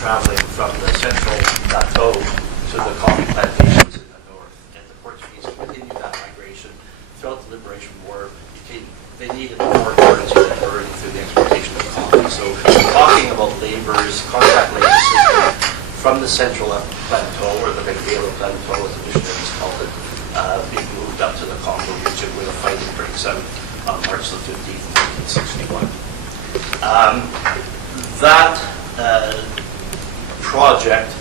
traveling from the central plateau to the coffee plantations in the north. And the Portuguese continued that migration throughout the Liberation War. They needed more currency than burden through the exportation of coffee. So talking about laborers, contract labor system from the central plateau, or the Benguela Plateau as the missionaries called it, being moved up to the Congo region where the fighting breaks out on March the 15th, 1961. That project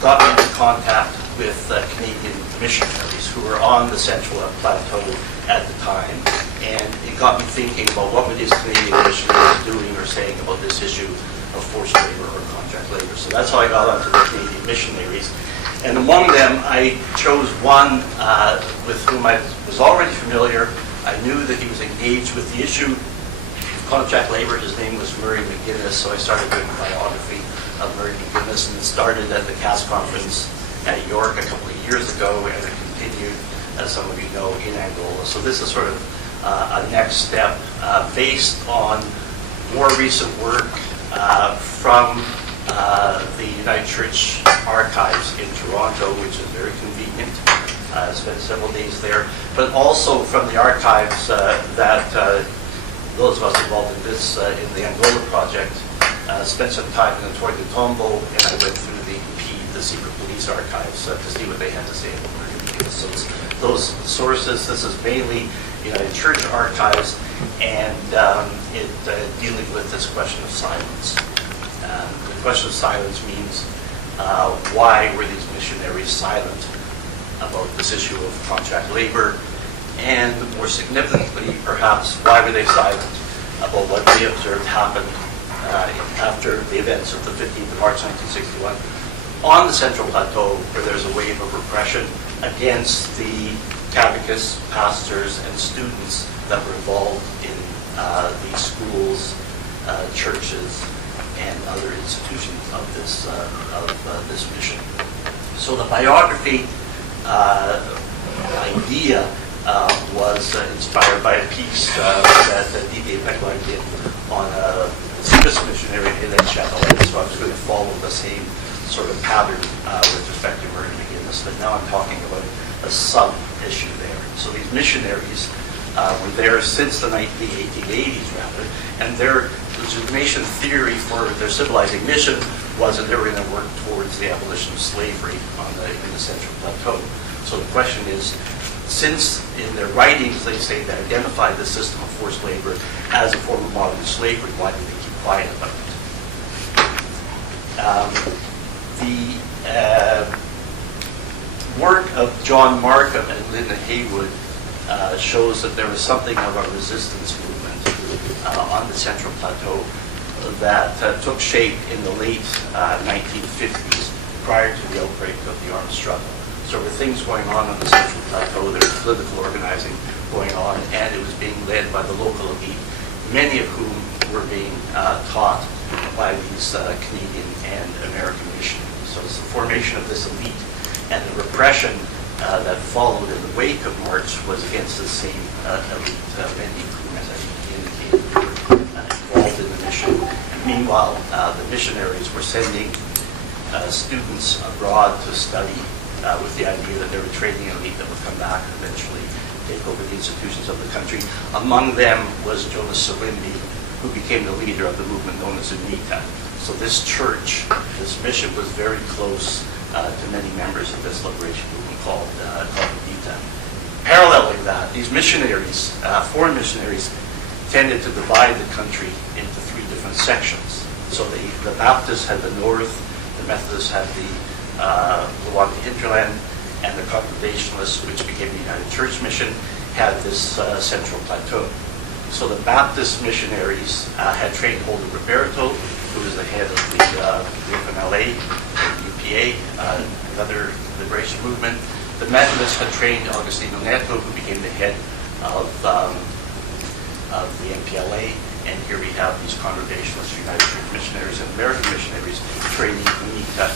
got me into contact with Canadian missionaries who were on the Central Plateau at the time, and it got me thinking about what were these Canadian missionaries doing or saying about this issue of forced labor or contract labor. So that's how I got onto the Canadian missionaries. And among them, I chose one with whom I was already familiar. I knew that he was engaged with the issue of contract labor. His name was Murray McGuinness, so I started doing a biography of Murray McGuinness, and it started at the CAS conference at York a couple of years ago, and it continued, as some of you know, in Angola. So this is sort of a next step based on more recent work from the United Church Archives in Toronto, which is very convenient. I spent several days there, but also from the archives that those of us involved in this, in the Angola project, spent some time in the Tory and I went through the secret police archives to see what they had to say about Murray. So those sources, this is mainly United Church Archives, and dealing with this question of silence. The question of silence means why were these missionaries silent about this issue of contract labor, and more significantly, perhaps, why were they silent about what they observed happened after the events of the 15th of March 1961 on the Central Plateau, where there's a wave of repression against the catechists, pastors, and students that were involved in these schools, churches, and other institutions of this mission. So the biography idea was inspired by a piece that D.B. Peckline did on a Swiss missionary in Châtelet. So I was going to follow the same sort of pattern with respect to Murray McGuinness, but now I'm talking about a sub-issue there. So these missionaries were there since the 1880s, rather, and their legitimation theory for their civilizing mission was that they were going to work towards the abolition of slavery in the Central Plateau. So the question is, since in their writings they say they identify the system of forced labor as a form of modern slavery, why do they keep quiet about it? The work of John Markham and Linda Haywood shows that there was something of a resistance movement on the Central Plateau that took shape in the late 1950s, prior to the outbreak of the armed struggle. So there were things going on the Central Plateau, there was political organizing going on, and it was being led by the local elite, many of whom were being taught by these Canadian and American missionaries. So it's the formation of this elite, and the repression that followed in the wake of March was against the same elite, many of whom, as I indicated, were involved in the mission. And meanwhile, the missionaries were sending students abroad to study with the idea that they were training an elite that would come back and eventually take over the institutions of the country. Among them was Jonas Savimbi, who became the leader of the movement known as UNITA. So this church, this mission, was very close to many members of this liberation movement called UNITA. Paralleling that, these missionaries, foreign missionaries, tended to divide the country into three different sections. So the Baptists had the north, the Methodists had the Luanda hinterland, and the Congregationalists, which became the United Church Mission, had this Central Plateau. So the Baptist missionaries had trained Holden Roberto, who was the head of the UPNLA, UPA, another liberation movement. The Methodists had trained Agostino Neto, who became the head of the MPLA. And here we have these Congregationalist, United Church missionaries, and American missionaries training UNITA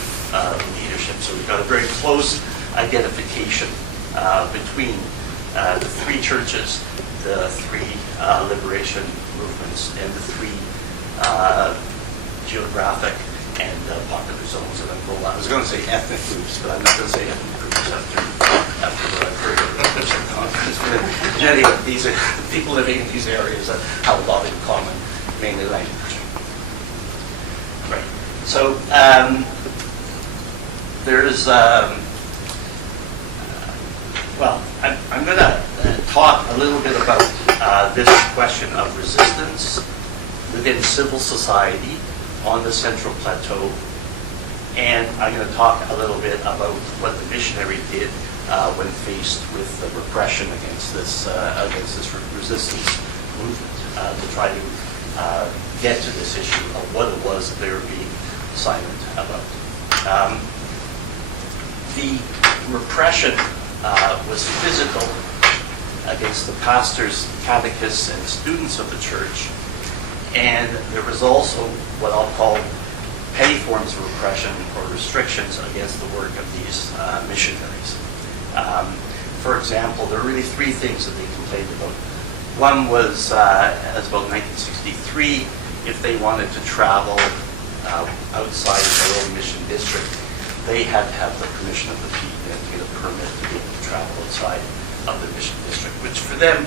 leadership. So we've got a very close identification between the three churches, the three liberation movements, and the three geographic popular zones in Angola. I was going to say ethnic groups, but I'm not going to say ethnic groups after what I've heard of the conference. But anyway, these are the people living in these areas that have a lot in common, mainly language. Right. So there's, well, I'm going to talk a little bit about this question of resistance within civil society on the Central Plateau, and I'm going to talk a little bit about what the missionary did when faced with the repression against this resistance movement to try to get to this issue of what it was that they were being silent about. The repression was physical against the pastors, catechists, and students of the church, and there was also what I'll call petty forms of repression or restrictions against the work of these missionaries. For example, there are really three things that they complained about. One was, as about 1963, if they wanted to travel outside of their own mission district, they had to have the permission of the people and get a permit to be able to travel outside of the mission district, which for them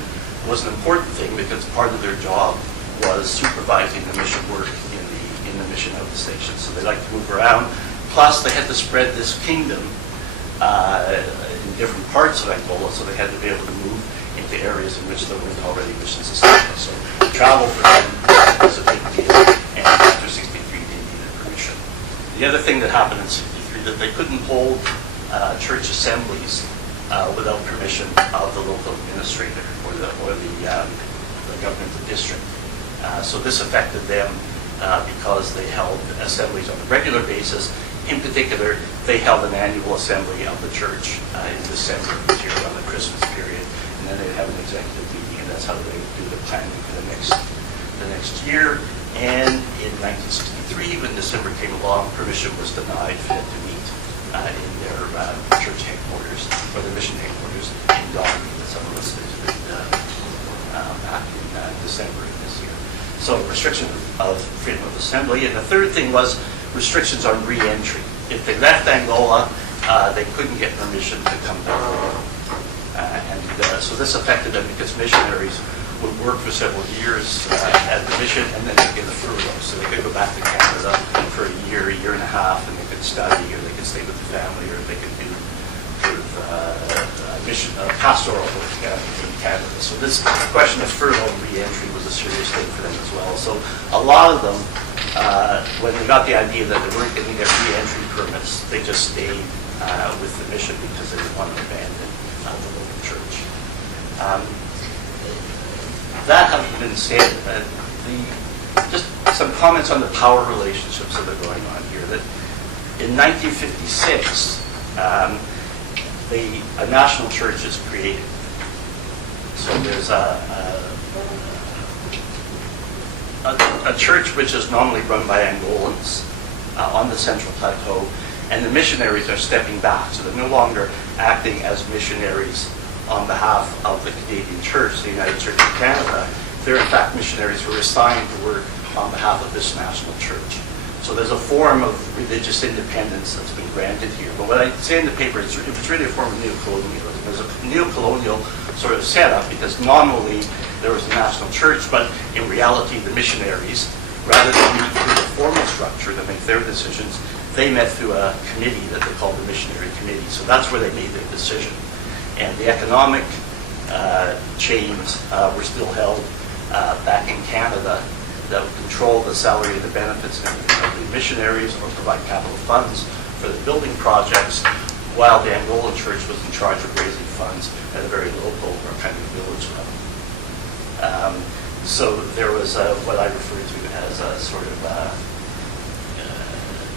was an important thing because part of their job was supervising the mission work in the mission outstation. So they liked to move around. Plus, they had to spread this kingdom in different parts of Angola, so they had to be able to move into areas in which there weren't already missions established. So travel for them was a big deal, and after 63, they needed permission. The other thing that happened in 63 that they couldn't hold church assemblies without permission of the local administrator or the government of the district. So this affected them because they held assemblies on a regular basis. In particular, they held an annual assembly of the church in December of each year around the Christmas period, and then they'd have an executive meeting, and that's how they would do the planning for the next year. And in 1963, when December came along, permission was denied for them to meet in their church headquarters, or the mission headquarters in Dombey that some of us visited back in December of this year. So restriction of freedom of assembly. And the third thing was restrictions on re-entry. If they left Angola, they couldn't get permission to come back home. So this affected them because missionaries would work for several years at the mission and then they'd get a furlough. So they could go back to Canada for a year and a half, and they could study, or they could stay with the family, or they could do sort of mission, pastoral work in Canada. So this question of furlough and re-entry was a serious thing for them as well. So a lot of them, when they got the idea that they weren't getting their re-entry permits, they just stayed with the mission because they didn't want to abandon the local church. That having been said, just some comments on the power relationships that are going on here. That in 1956, a national church is created. So there's a church which is normally run by Angolans on the Central Plateau, and the missionaries are stepping back. So they're no longer acting as missionaries on behalf of the Canadian Church, the United Church of Canada. They're in fact missionaries who are assigned to work on behalf of this national church. So there's a form of religious independence that's been granted here. But what I say in the paper is it's really a form of neocolonialism. There's a neocolonial sort of setup because nominally there was a national church, but in reality the missionaries, rather than meet through the formal structure to make their decisions, they met through a committee that they called the Missionary Committee. So that's where they made their decision. And the economic chains were still held back in Canada that would control the salary and the benefits and everything of the missionaries or provide capital funds for the building projects, while the Angolan church was in charge of raising funds at a very local or kind of village level. So there was what I refer to as a sort of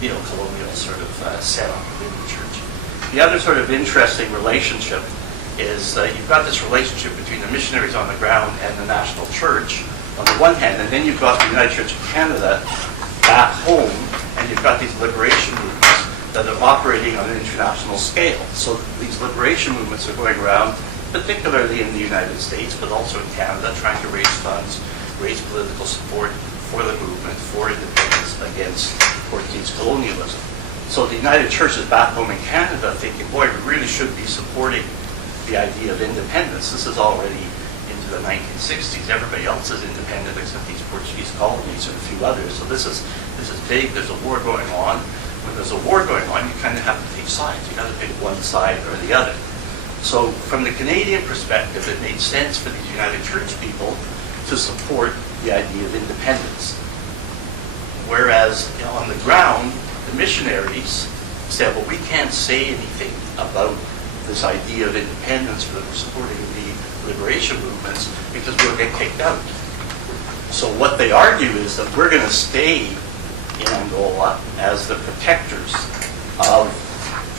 neo-colonial sort of setup within the church. The other sort of interesting relationship is you've got this relationship between the missionaries on the ground and the national church on the one hand, and then you've got the United Church of Canada back home, and you've got these liberation movements that are operating on an international scale. So these liberation movements are going around, particularly in the United States, but also in Canada, trying to raise funds, raise political support for the movement, for independence, against Portuguese colonialism. So the United Church is back home in Canada thinking, boy, we really should be supporting the idea of independence. This is already into the 1960s. Everybody else is independent except these Portuguese colonies and a few others. So this is big. There's a war going on. When there's a war going on, you kind of have to take sides. You got to pick one side or the other. So from the Canadian perspective, it made sense for these United Church people to support the idea of independence. Whereas on the ground, the missionaries said, well, we can't say anything about this idea of independence for supporting the liberation movements because we'll get kicked out. So what they argue is that we're going to stay in Angola as the protectors of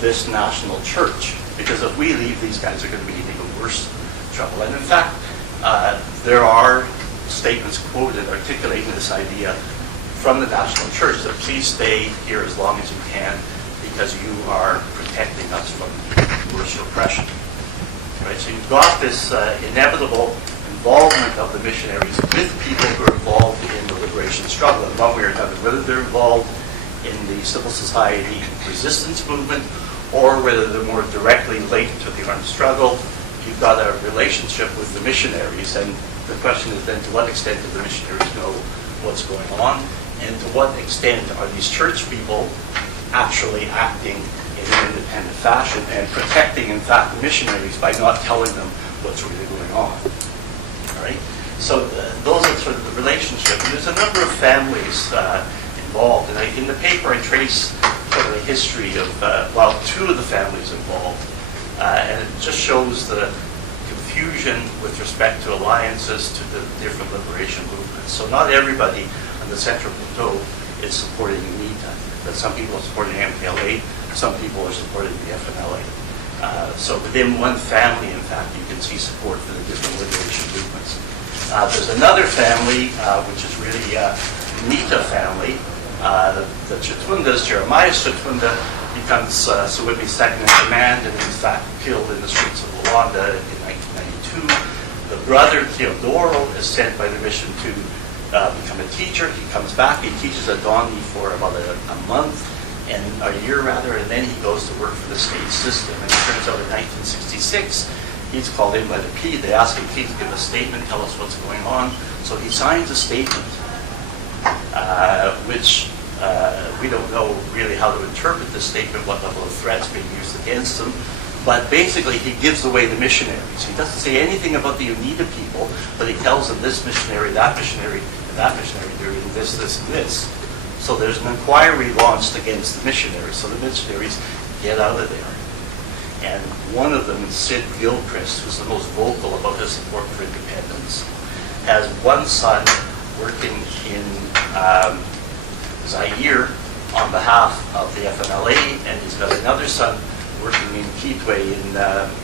this national church, because if we leave, these guys are going to be in even worse trouble. And in fact, there are statements quoted articulating this idea from the national church that please stay here as long as you can because you are protecting us from worse repression. Right? So you've got this inevitable involvement of the missionaries with people who are involved in the liberation struggle in one way or another, whether they're involved in the civil society resistance movement or whether they're more directly linked to the armed struggle. You've got a relationship with the missionaries, and the question is then to what extent do the missionaries know what's going on, and to what extent are these church people actually acting in an independent fashion and protecting, in fact, the missionaries by not telling them what's really going on. All right? So those are sort of the relationship. And there's a number of families involved. And in the paper, I trace sort of the history of, two of the families involved. And it just shows the confusion with respect to alliances to the different liberation movements. So not everybody on the Central Plateau is supporting UNITA. But some people are supporting MPLA, some people are supporting the FNLA. So within one family, in fact, you can see support for the different liberation movements. There's another family, which is really UNITA family. The Chitundas, Jeremiah Chitunda, becomes Suwimi's second in command and in fact killed in the streets of Luanda in 1992. The brother, Teodoro, is sent by the mission to become a teacher. He comes back, he teaches at Donny for about a month, and a year rather, and then he goes to work for the state system. And it turns out in 1966, he's called in by the P. They ask him, please give a statement, tell us what's going on. So he signs a statement, which we don't know really how to interpret this statement, what level of threats being used against him. But basically, he gives away the missionaries. He doesn't say anything about the UNITA people, but he tells them this missionary, that missionary, and that missionary doing this, this, and this. So there's an inquiry launched against the missionaries. So the missionaries get out of there. And one of them, Sid Gilchrist, who's the most vocal about his support for independence, has one son working in Zaire on behalf of the FMLA, and he's got another son working in Kitwe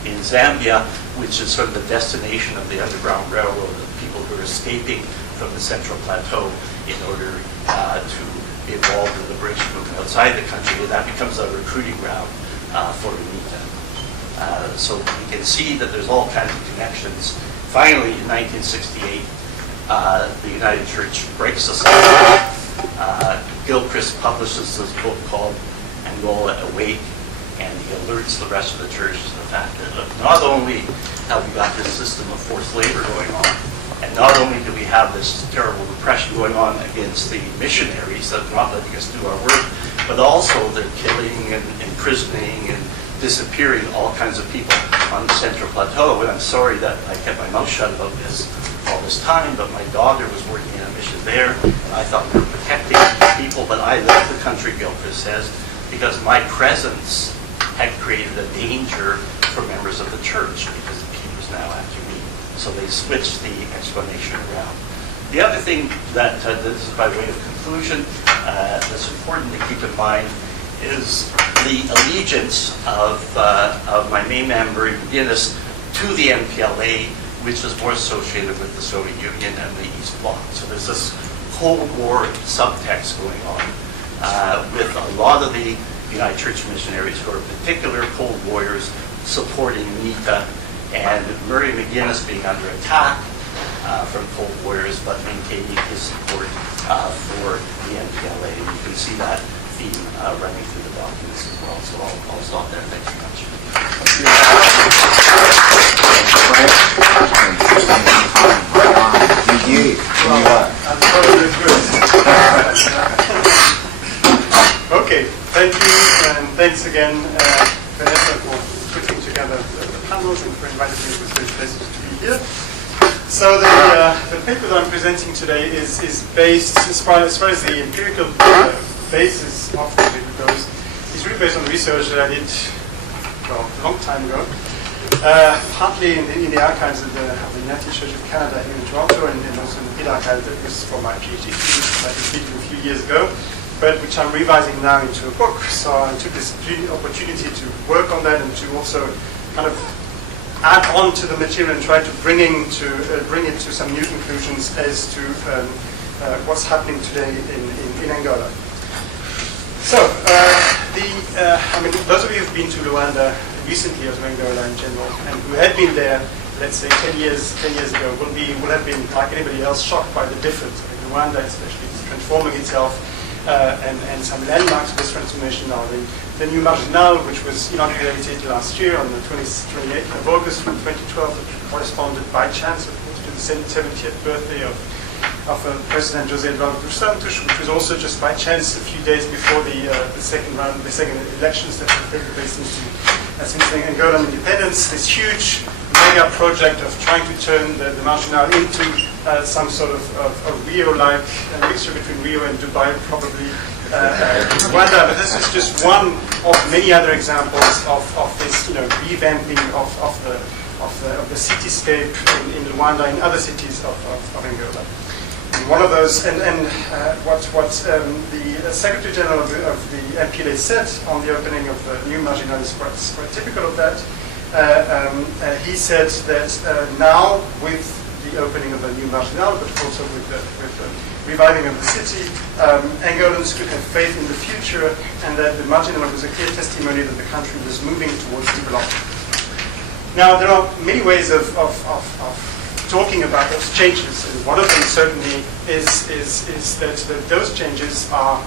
in Zambia, which is sort of the destination of the Underground Railroad, of people who are escaping from the Central Plateau in order to be involved in the liberation movement outside the country, and that becomes a recruiting ground for UNITA. So you can see that there's all kinds of connections. Finally, in 1968, the United Church breaks aside. Gilchrist publishes this book called Angola Awake, and he alerts the rest of the church to the fact that not only have we got this system of forced labor going on, and not only do we have this terrible repression going on against the missionaries that are not letting us do our work, but also they're killing and imprisoning and disappearing all kinds of people on the Central Plateau. And I'm sorry that I kept my mouth shut about this all this time, but my daughter was working in a mission there, and I thought we were protecting people, but I left the country, Gilchrist says, because my presence had created a danger for members of the church, because he was now after me. So they switched the explanation around. The other thing that, this is by way of conclusion, that's important to keep in mind is the allegiance of my main man, Murray McGuinness, to the MPLA, which is more associated with the Soviet Union and the East Bloc. So there's this Cold War subtext going on with a lot of the United Church missionaries who are particular Cold Warriors supporting UNITA, and Murray McGuinness being under attack from Cold Warriors, but maintaining his support for the MPLA. And you can see that theme running through the documents as well. So I'll stop there. Thanks very much. Okay, thank you, and thanks again, Vanessa, for putting together the panels and for inviting me. It was very pleasant to be here. So the paper that I'm presenting today is based, as far as the empirical basis of the paper goes, is really based on research that I did, well, a long time ago, partly in the archives of the United Church of Canada here in Toronto, and also in the BID archive that was for my PhD thesis that I completed a few years ago, but which I'm revising now into a book. So I took this opportunity to work on that and to also kind of add on to the material and try to bring it to some new conclusions as to what's happening today in Angola. So, I mean, those of you who've been to Luanda recently, as Angola in general, and who had been there, let's say 10 years ago, will have been, like anybody else, shocked by the difference. I mean, Luanda, especially, is transforming itself, and some landmarks of this transformation are the new Marginal, which was inaugurated last year on the 28th of August 2012, which corresponded by chance, of course, to the 70th birthday of President José Eduardo dos Santos, which was also just by chance a few days before the second elections that took place since Angolan independence. This huge mega project of trying to turn the Marginal into some sort of a Rio-like mixture between Rio and Dubai, probably Rwanda. But this is just one of many other examples of this, revamping of the cityscape in Rwanda, in other cities of Angola. One of those, and what the Secretary General of the MPLA said on the opening of the new Marginal is quite typical of that. He said that now, with the opening of the new Marginal, but also with the reviving of the city, Angolans could have faith in the future, and that the Marginal was a clear testimony that the country was moving towards development. Now, there are many ways of talking about those changes, and one of them certainly is that those changes are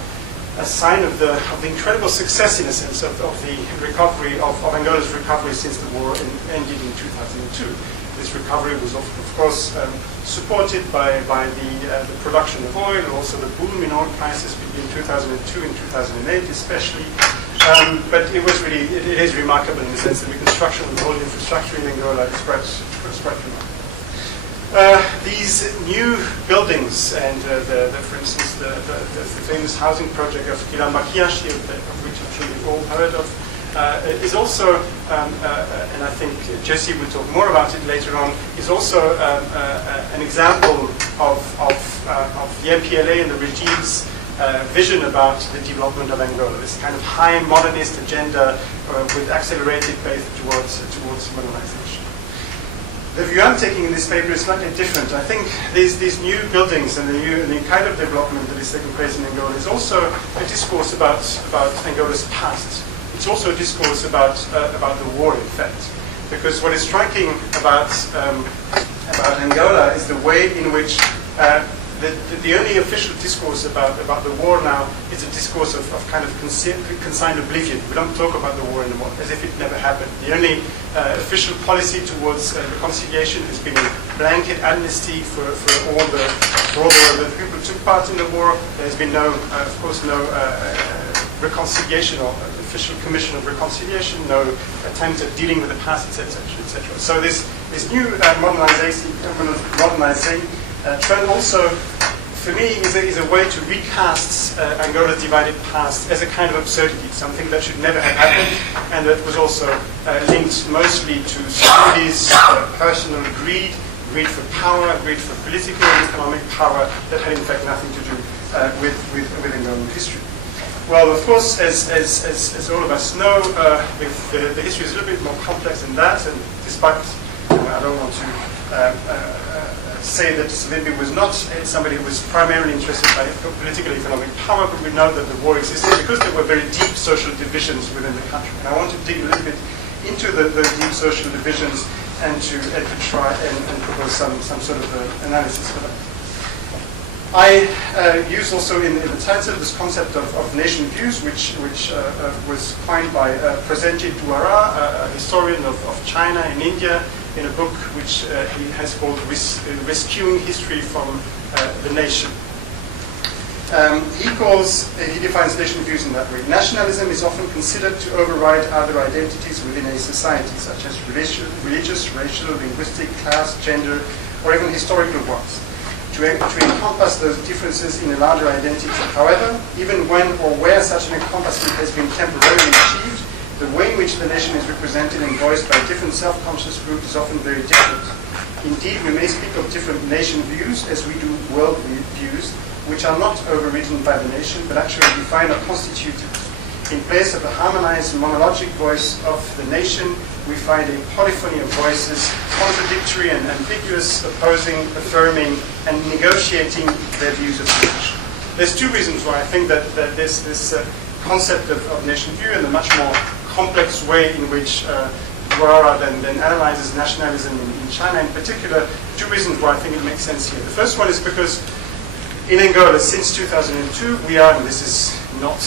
a sign of the incredible success, in a sense, of the recovery of Angola's recovery since the war ended in 2002. This recovery was, of course, supported by the production of oil, and also the boom in oil prices between 2002 and 2008, especially. But it is remarkable in the sense that the reconstruction of the whole infrastructure in Angola is quite remarkable. These new buildings, and for instance, the famous housing project of Kilambakiashi, of which I'm sure you've all heard of, is also, and I think Jesse will talk more about it later on, is also an example of the MPLA and the regime's vision about the development of Angola, this kind of high modernist agenda with accelerated pace towards modernization. The view I'm taking in this paper is slightly different. I think these new buildings and the kind of development that is taking place in Angola is also a discourse about Angola's past. It's also a discourse about the war, in fact, because what is striking about Angola is the way in which the only official discourse about the war now is a discourse of kind of consigned oblivion. We don't talk about the war anymore, as if it never happened. The only official policy towards reconciliation has been a blanket amnesty for all the people who took part in the war. There's been no reconciliation or official commission of reconciliation, no attempt at dealing with the past, etc., etc. So this new modernizing trend also, for me, is a way to recast Angola's divided past as a kind of absurdity, something that should never have happened, and that was also linked mostly to Sulu's personal greed for power, greed for political and economic power that had in fact nothing to do with Angolan history. Well, of course, as all of us know, the history is a little bit more complex than that, and despite, I don't want to say that Savimbi was not somebody who was primarily interested by political economic power, but we know that the war existed because there were very deep social divisions within the country. And I want to dig a little bit into those deep social divisions and to try and propose some sort of analysis for that. I use also in the title this concept of nation views, which was coined by Prasenjit Duara, a historian of China and India, in a book which he has called Rescuing History from the Nation. He defines nation views in that way. Nationalism is often considered to override other identities within a society, such as religious, racial, linguistic, class, gender, or even historical ones, to encompass those differences in a larger identity. However, even when or where such an encompassing has been temporarily achieved, the way in which the nation is represented and voiced by different self-conscious groups is often very different. Indeed, we may speak of different nation views as we do world views, which are not overridden by the nation, but actually defined or constituted. In place of the harmonized monologic voice of the nation, we find a polyphony of voices, contradictory and ambiguous, opposing, affirming, and negotiating their views of the nation. There's two reasons why I think that this concept of nation view and the much more complex way in which Duara then analyzes nationalism in China in particular, two reasons why I think it makes sense here. The first one is because in Angola, since 2002, we are, and this is not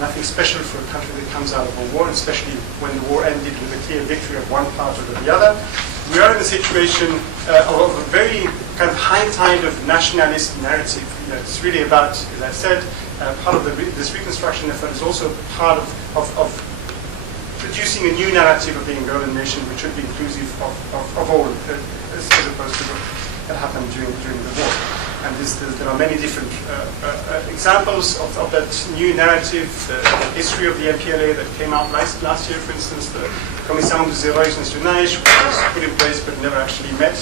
nothing special for a country that comes out of a war, especially when the war ended with a clear victory of one part over the other. We are in a situation of a very kind of high tide of nationalist narrative. It's really about, as I said, part of this reconstruction effort is also part of producing a new narrative of the Angolan nation, which should be inclusive of all, as opposed to what had happened during the war. And there are many different examples of that new narrative, the history of the MPLA that came out last year, for instance, the Commission des Héroïs Nationaux, which was put in place but never actually met,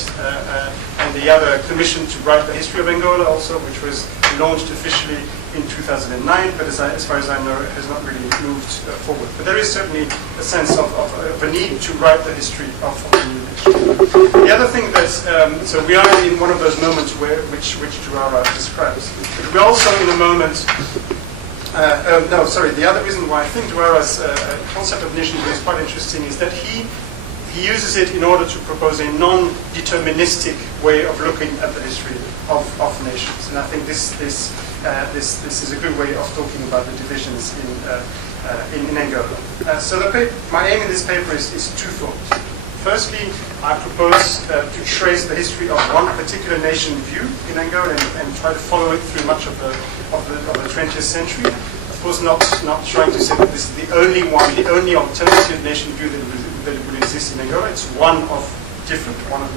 and the other commission to write the history of Angola also, which was launched officially in 2009, but as far as I know, it has not really moved forward. But there is certainly a sense of a need to write the history of the new nation. The other thing that, so we are in one of those moments which Duara describes. But we're also in a moment, the other reason why I think Duara's concept of nation is quite interesting is that he uses it in order to propose a non-deterministic way of looking at the history of nations. And I think this is a good way of talking about the divisions in Angola. So my aim in this paper is twofold. Firstly, I propose to trace the history of one particular nation view in Angola and try to follow it through much of the 20th century. Of course, not trying to say that this is the only one, the only alternative nation view that will exist in Angola. It's one of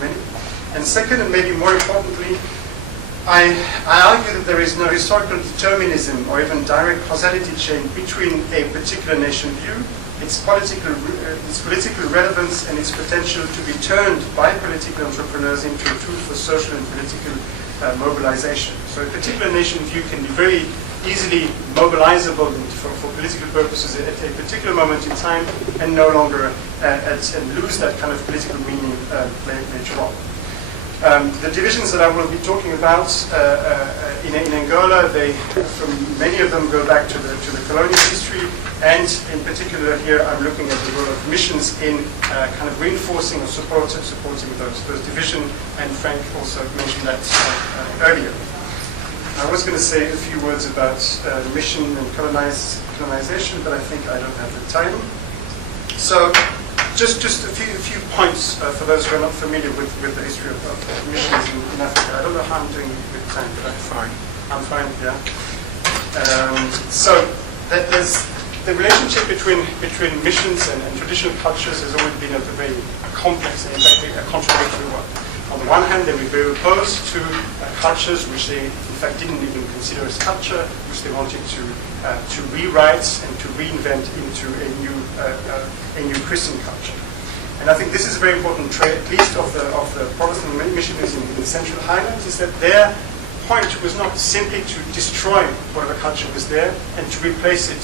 many. And second, and maybe more importantly, I argue that there is no historical determinism or even direct causality chain between a particular nation view, its political relevance, and its potential to be turned by political entrepreneurs into a tool for social and political mobilization. So a particular nation view can be very easily mobilizable for political purposes at a particular moment in time and no longer and lose that kind of political meaning later on. The divisions that I will be talking about in Angola, many of them go back to the colonial history, and in particular here I'm looking at the role of missions in kind of reinforcing or supporting those divisions, and Frank also mentioned that earlier. I was going to say a few words about mission and colonization, but I think I don't have the time. So just a few points for those who are not familiar with the history of missions in Africa. I don't know how I'm doing with time, but I'm fine, yeah. So there's the relationship between missions and traditional cultures has always been a very complex and in fact a contradictory one. On the one hand, they were very opposed to cultures which they in fact didn't even consider as culture, which they wanted to rewrite and to reinvent into a new Christian culture. And I think this is a very important trait, at least of the Protestant missionaries in the Central Highlands, is that their point was not simply to destroy whatever culture was there and to replace it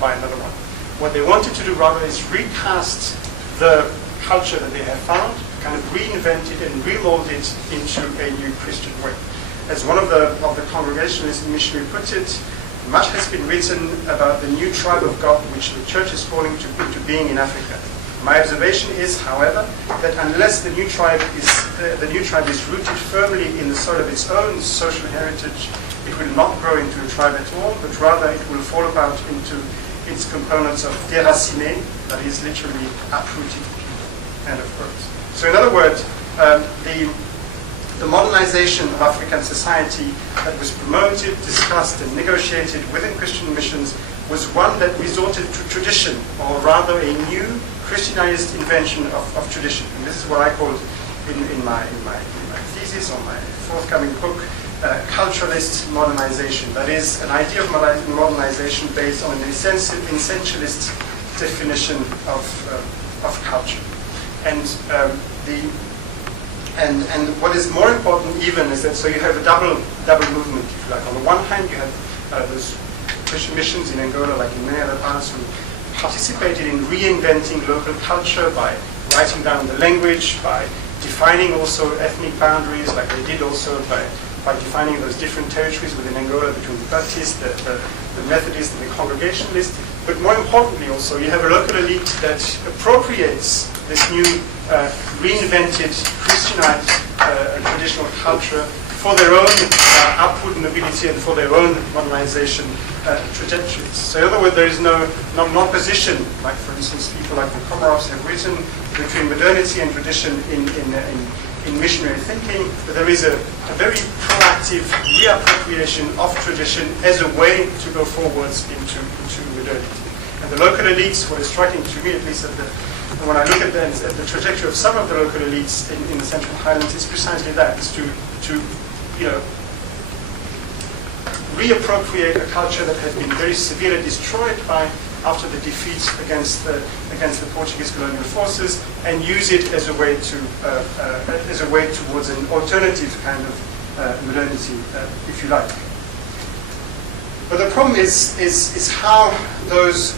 by another one. What they wanted to do rather is recast the culture that they had found, kind of reinvent it and remold it into a new Christian way. As one of the Congregationalist missionary put it, much has been written about the new tribe of God which the church is calling into being in Africa. My observation is, however, that unless the new tribe is rooted firmly in the soil of its own social heritage, it will not grow into a tribe at all, but rather it will fall apart into its components of déraciné, that is literally uprooted people. End of quote. So in other words, the modernization of African society that was promoted, discussed, and negotiated within Christian missions was one that resorted to tradition, or rather a new Christianized invention of tradition. And this is what I called in my thesis or my forthcoming book, culturalist modernization. That is an idea of modernization based on an essentialist definition of culture. And and what is more important even is that so you have a double movement, if you like. On the one hand, you have those Christian missions in Angola, like in many other parts, who participated in reinventing local culture by writing down the language, by defining also ethnic boundaries, like they did also by defining those different territories within Angola between the Baptist, the Methodist, and the Congregationalist. But more importantly also, you have a local elite that appropriates this new reinvented, Christianized traditional culture for their own upward mobility and for their own modernization trajectories. So in other words, there is not an opposition, like for instance people like the Comoros have written, between modernity and tradition in missionary thinking, but there is a very proactive reappropriation of tradition as a way to go forwards into modernity. And the local elites, what is striking to me, at least when I look at the trajectory of some of the local elites in the Central Highlands, is precisely that: is to reappropriate a culture that had been very severely destroyed after the defeat against the Portuguese colonial forces, and use it as a way towards an alternative kind of modernity, if you like. But the problem is how those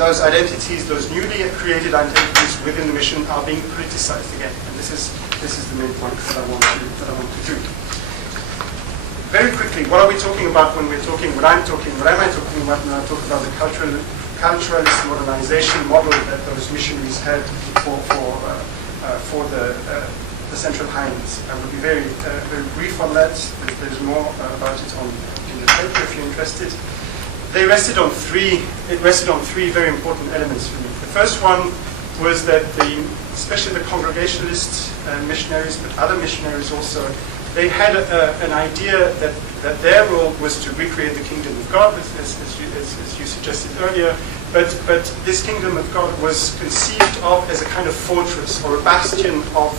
identities, those newly created identities within the mission, are being politicized again. And this is the main point that I want to do. Very quickly, what are we talking about when we're talking? What am I talking about when I talk about the culturalist modernization model that those missionaries had for the Central Highlands? I will be very brief on that. There's more about it in the paper if you're interested. It rested on three very important elements for me. The first one was that especially the Congregationalist missionaries, but other missionaries also, they had an idea that their role was to recreate the kingdom of God, as you suggested earlier. But this kingdom of God was conceived of as a kind of fortress or a bastion of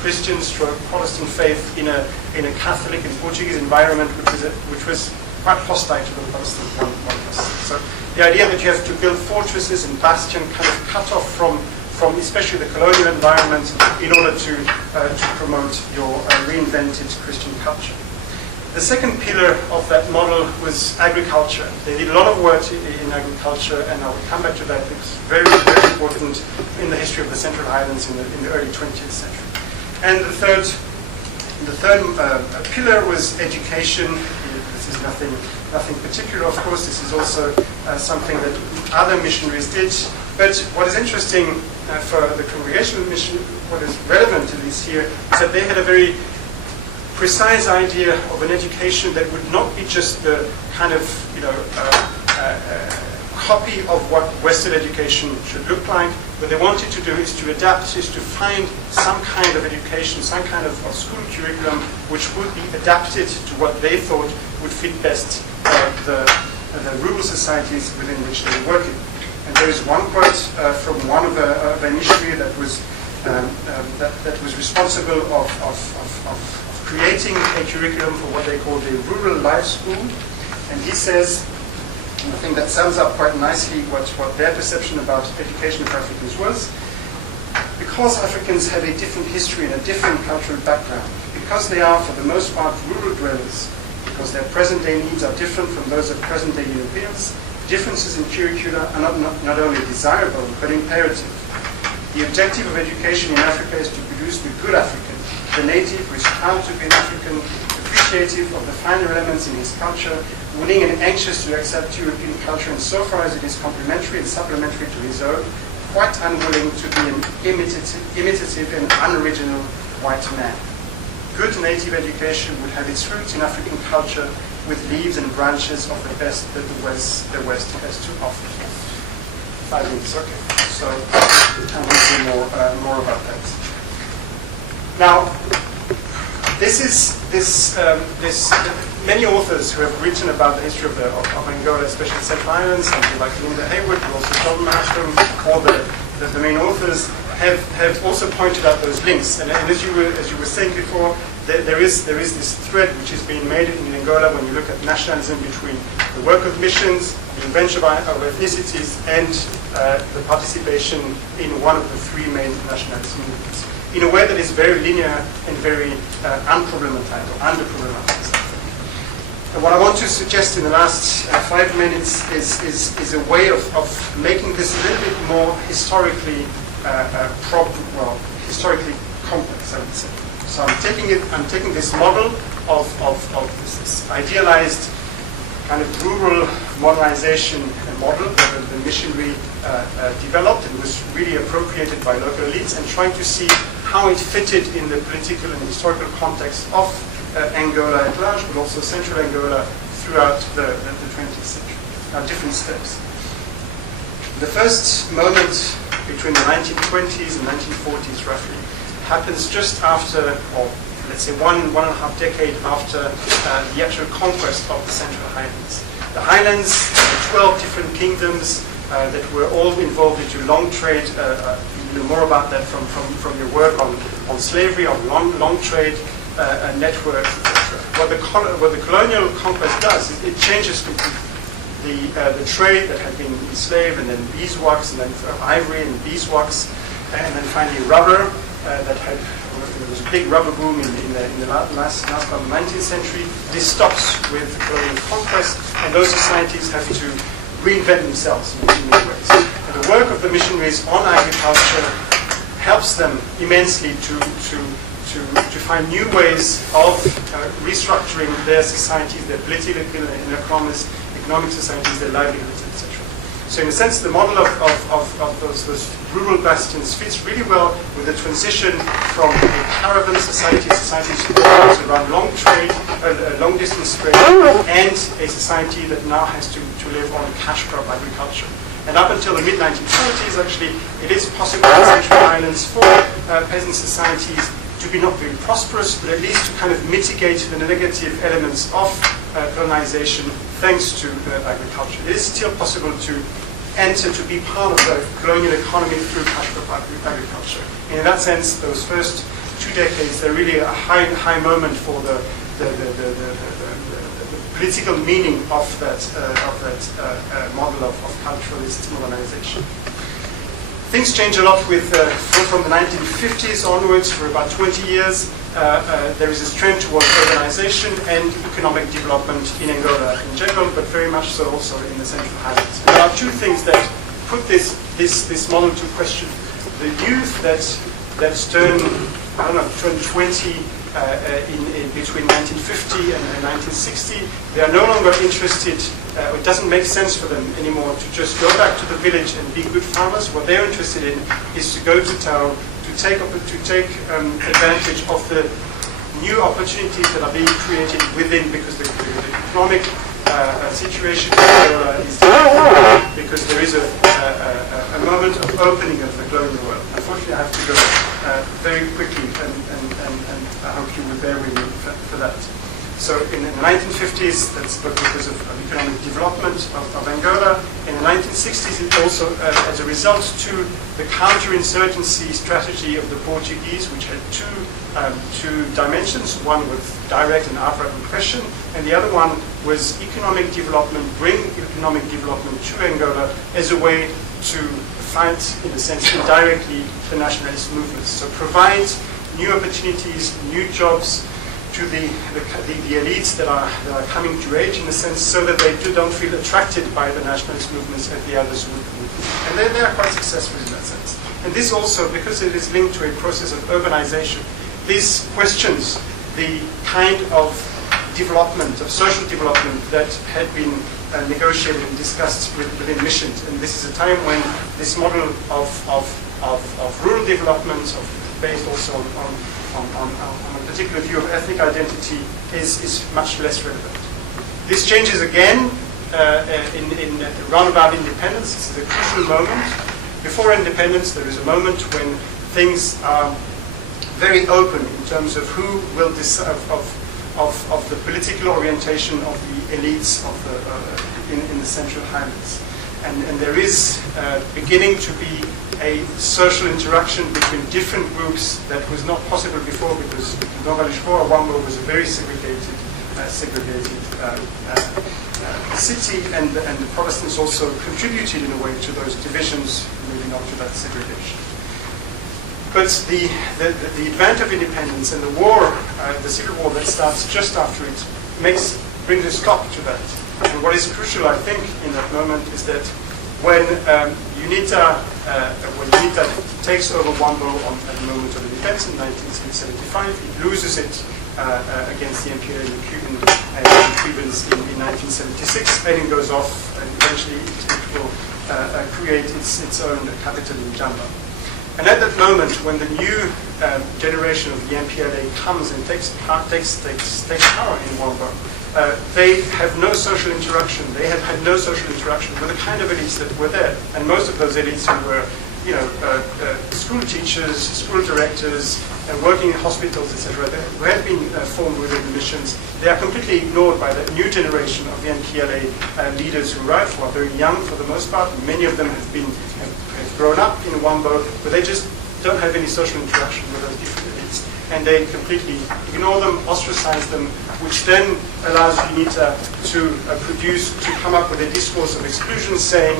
Christian / Protestant faith in a Catholic and Portuguese environment, which was quite hostile to the Protestant modelists. So the idea that you have to build fortresses and bastions kind of cut off from especially the colonial environment in order to promote your reinvented Christian culture. The second pillar of that model was agriculture. They did a lot of work in agriculture, and I will come back to that. It was very, very important in the history of the Central Highlands in the early 20th century. And the third pillar was education. This is nothing particular, of course. This is also something that other missionaries did. But what is interesting for the Congregational mission, what is relevant to this here, is that they had a very precise idea of an education that would not be just the kind of copy of what Western education should look like. What they wanted to do is to adapt, is to find some kind of education, some kind of school curriculum which would be adapted to what they thought would fit best the rural societies within which they were working. And there is one quote from one of the missionary that was responsible of creating a curriculum for what they called a rural life school. And he says, and I think that sums up quite nicely what their perception about education of Africans was. Because Africans have a different history and a different cultural background, because they are for the most part rural dwellers, because their present-day needs are different from those of present-day Europeans, differences in curricula are not only desirable, but imperative. The objective of education in Africa is to produce the good African, the native who is proud to be an African, appreciative of the finer elements in his culture, willing and anxious to accept European culture insofar as it is complementary and supplementary to his own, quite unwilling to be an imitative and unoriginal white man. Good native education would have its roots in African culture with leaves and branches of the best that the West has to offer. 5 minutes, okay. So I will say more about that. Now, many authors who have written about the history of Angola, especially the Central Islands, something like Linda Haywood, but also John Marshall, all the main authors have also pointed out those links. And as you were saying before, there is this thread which is being made in Angola when you look at nationalism between the work of missions, the invention of ethnicities, and the participation in one of the 3 main nationalist movements, in a way that is very linear and very unproblematized or underproblematized. And what I want to suggest in the last 5 minutes is a way of making this a little bit more historically historically complex, I would say. So I'm taking this model of this idealized kind of rural modernization model that the missionary developed and was really appropriated by local elites, and trying to see how it fitted in the political and historical context of Angola at large, but also central Angola throughout the 20th century. Now, different steps. The first moment between the 1920s and 1940s, roughly, happens just after, or let's say one and a half decade after the actual conquest of the Central Highlands. The Highlands, 12 different kingdoms that were all involved into long trade. You know more about that from your work on slavery, on long trade networks, etc. What the colonial conquest does is it changes completely the trade that had been slave, and then beeswax, and then ivory and beeswax, and then finally rubber. That had, there was a big rubber boom in the last part of the 19th century. This stops with colonial conquest, and those societies have to reinvent themselves in many ways. And the work of the missionaries on agriculture helps them immensely to find new ways of restructuring their societies, their political and economic societies, their livelihoods, etc. So in a sense, the model of those rural bastions fits really well with the transition from a caravan societies around long trade, long distance trade, and a society that now has to live on cash crop agriculture. And up until the mid-1940s, actually, it is possible in the Central Islands for peasant societies to be not very prosperous, but at least to kind of mitigate the negative elements of colonization thanks to agriculture. It is still possible to enter, to be part of the colonial economy through cash crop agriculture. And in that sense, those first 2 decades, they're really a high moment for the political meaning of that model of culturalist modernization. Things change a lot from the 1950s onwards. For about 20 years, there is this trend towards urbanization and economic development in Angola in general, but very much so also in the Central Highlands. There are 2 things that put this model to question. The youth that turned 20 in between 1950 and 1960, they are no longer interested. It doesn't make sense for them anymore to just go back to the village and be good farmers. What they're interested in is to go to town, to take advantage of the new opportunities that are being created within, because the economic situation is different, because there is a moment of opening of the global world. Unfortunately, I have to go very quickly, and I hope you will bear with me for that. So in the 1950s, that's because of economic development of Angola. In the 1960s, it also, as a result to the counterinsurgency strategy of the Portuguese, which had two dimensions. One was direct and outright repression, and the other one was economic development, bring economic development to Angola as a way to fight, in a sense, indirectly the nationalist movements. So provide new opportunities, new jobs to the elites that are coming to age, in a sense, so that they don't feel attracted by the nationalist movements as the others would. And they are quite successful in that sense. And this also, because it is linked to a process of urbanization, this questions the kind of development, of social development that had been negotiated and discussed within missions. And this is a time when this model of rural development, based also on a particular view of ethnic identity, is much less relevant. This changes again in roundabout independence. This is a crucial moment. Before independence, there is a moment when things are very open in terms of who will decide of the political orientation of the elites in the Central Highlands. And there is beginning to be a social interaction between different groups that was not possible before, because Nova-Lisboa, Wambo, was a very segregated city, and the Protestants also contributed in a way to those divisions, moving on to that segregation. But the advent of independence and the war, the civil war that starts just after it, brings a stop to that. And what is crucial, I think, in that moment is that when UNITA takes over Wambo at the moment of independence in 1975, it loses it against the MPLA and the Cubans in 1976. Benin goes off, and eventually it will create its own capital in Jamba. And at that moment, when the new generation of the MPLA comes and takes power in Wambo, they have no social interaction. They have had no social interaction with the kind of elites that were there. And most of those elites who were, school teachers, school directors, working in hospitals, etc., who had been formed within the missions, they are completely ignored by that new generation of the MPLA leaders who arrived, who are very young for the most part. Many of them have grown up in Wambo, but they just don't have any social interaction with those different elites. And they completely ignore them, ostracize them, which then allows UNITA to come up with a discourse of exclusion, saying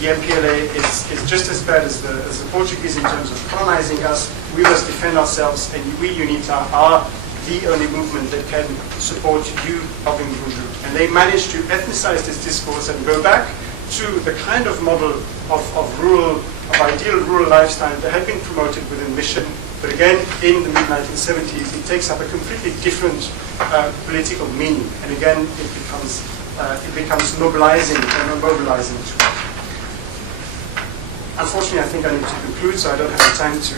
the MPLA is just as bad as the Portuguese in terms of colonizing us. We must defend ourselves, and we, UNITA, are the only movement that can support you of Ngundu. And they managed to ethnicize this discourse and go back to the kind of model of ideal rural lifestyle that had been promoted within Mission. But again, in the mid-1970s, it takes up a completely different political meaning. And again, it becomes mobilizing and mobilizing too. Unfortunately, I think I need to conclude, so I don't have the time to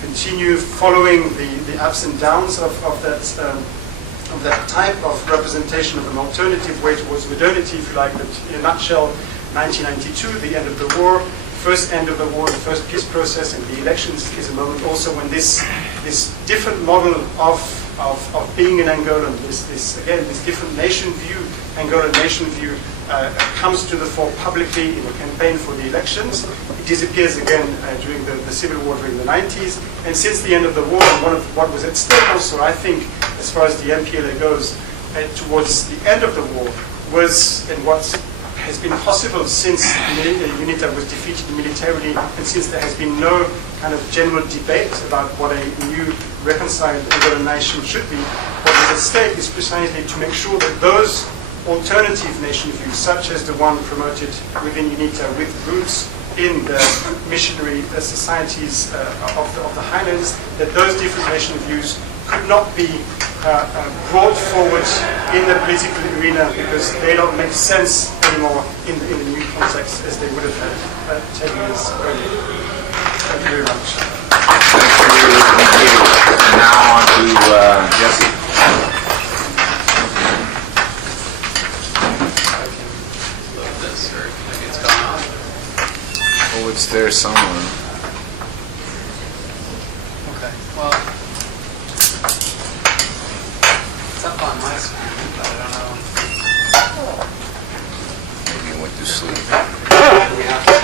continue following the ups and downs of that type of representation of an alternative way towards modernity, if you like. But in a nutshell, 1992, the end of the war, first end of the war, the first peace process, and the elections is a moment also when this different model of being an Angolan, this different nation view, Angolan nation view, comes to the fore publicly in a campaign for the elections. It disappears again during the civil war during the 90s. And since the end of the war, one of what was at stake also, I think, as far as the MPLA goes, towards the end of the war, was, and what has been possible since UNITA was defeated militarily, and since there has been no kind of general debate about what a new reconciled Angolan nation should be, what is at stake is precisely to make sure that those alternative nation views, such as the one promoted within UNITA with roots in the missionary societies of the Highlands, that those different nation views could not be brought forward in the political arena because they don't make sense anymore in the new context as they would have had 10 years earlier. Thank you very much. Thank you. Now on to Jesse. Oh, it's there somewhere. Okay, well, it's up on my screen, but I don't know. Maybe you went to sleep. We have to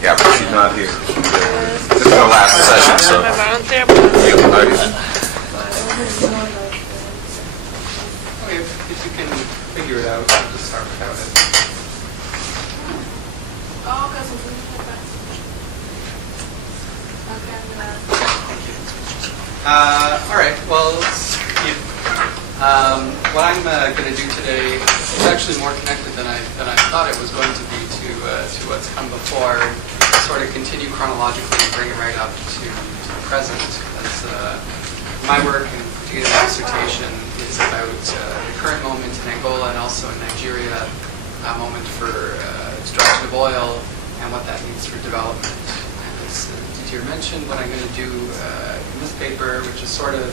Yeah, but she's not here. This is the last session, so. figure it out. We'll just start without it. Thank you. All right. Well, what I'm going to do today is actually more connected than I thought it was going to be to what's come before. Sort of continue chronologically and bring it right up to the present. As my work and particularly my dissertation is about the current moment in Angola and also in Nigeria, a moment for extraction of oil and what that means for development. And as Didier mentioned, what I'm going to do in this paper, which is sort of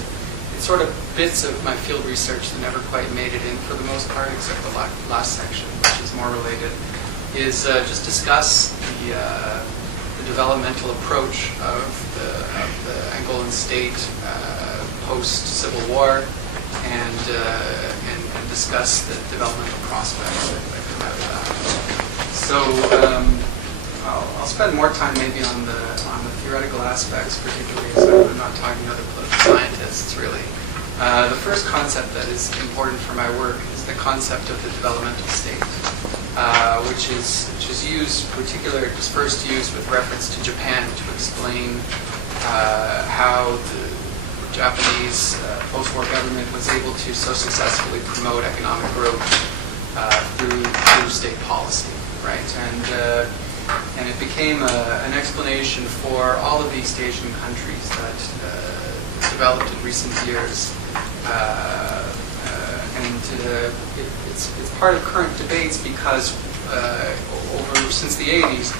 bits of my field research that never quite made it in for the most part, except the last section, which is more related, is just discuss the developmental approach of the Angolan state post-Civil War, and discuss the developmental prospects that come out of that. So I'll spend more time maybe on the theoretical aspects, particularly as I'm not talking to other political scientists really. The first concept that is important for my work is the concept of the developmental state, which is used, particularly it's first used with reference to Japan to explain how the Japanese post-war government was able to so successfully promote economic growth through state policy, right? And it became an explanation for all of the East Asian countries that developed in recent years. It's part of current debates because since the 80s,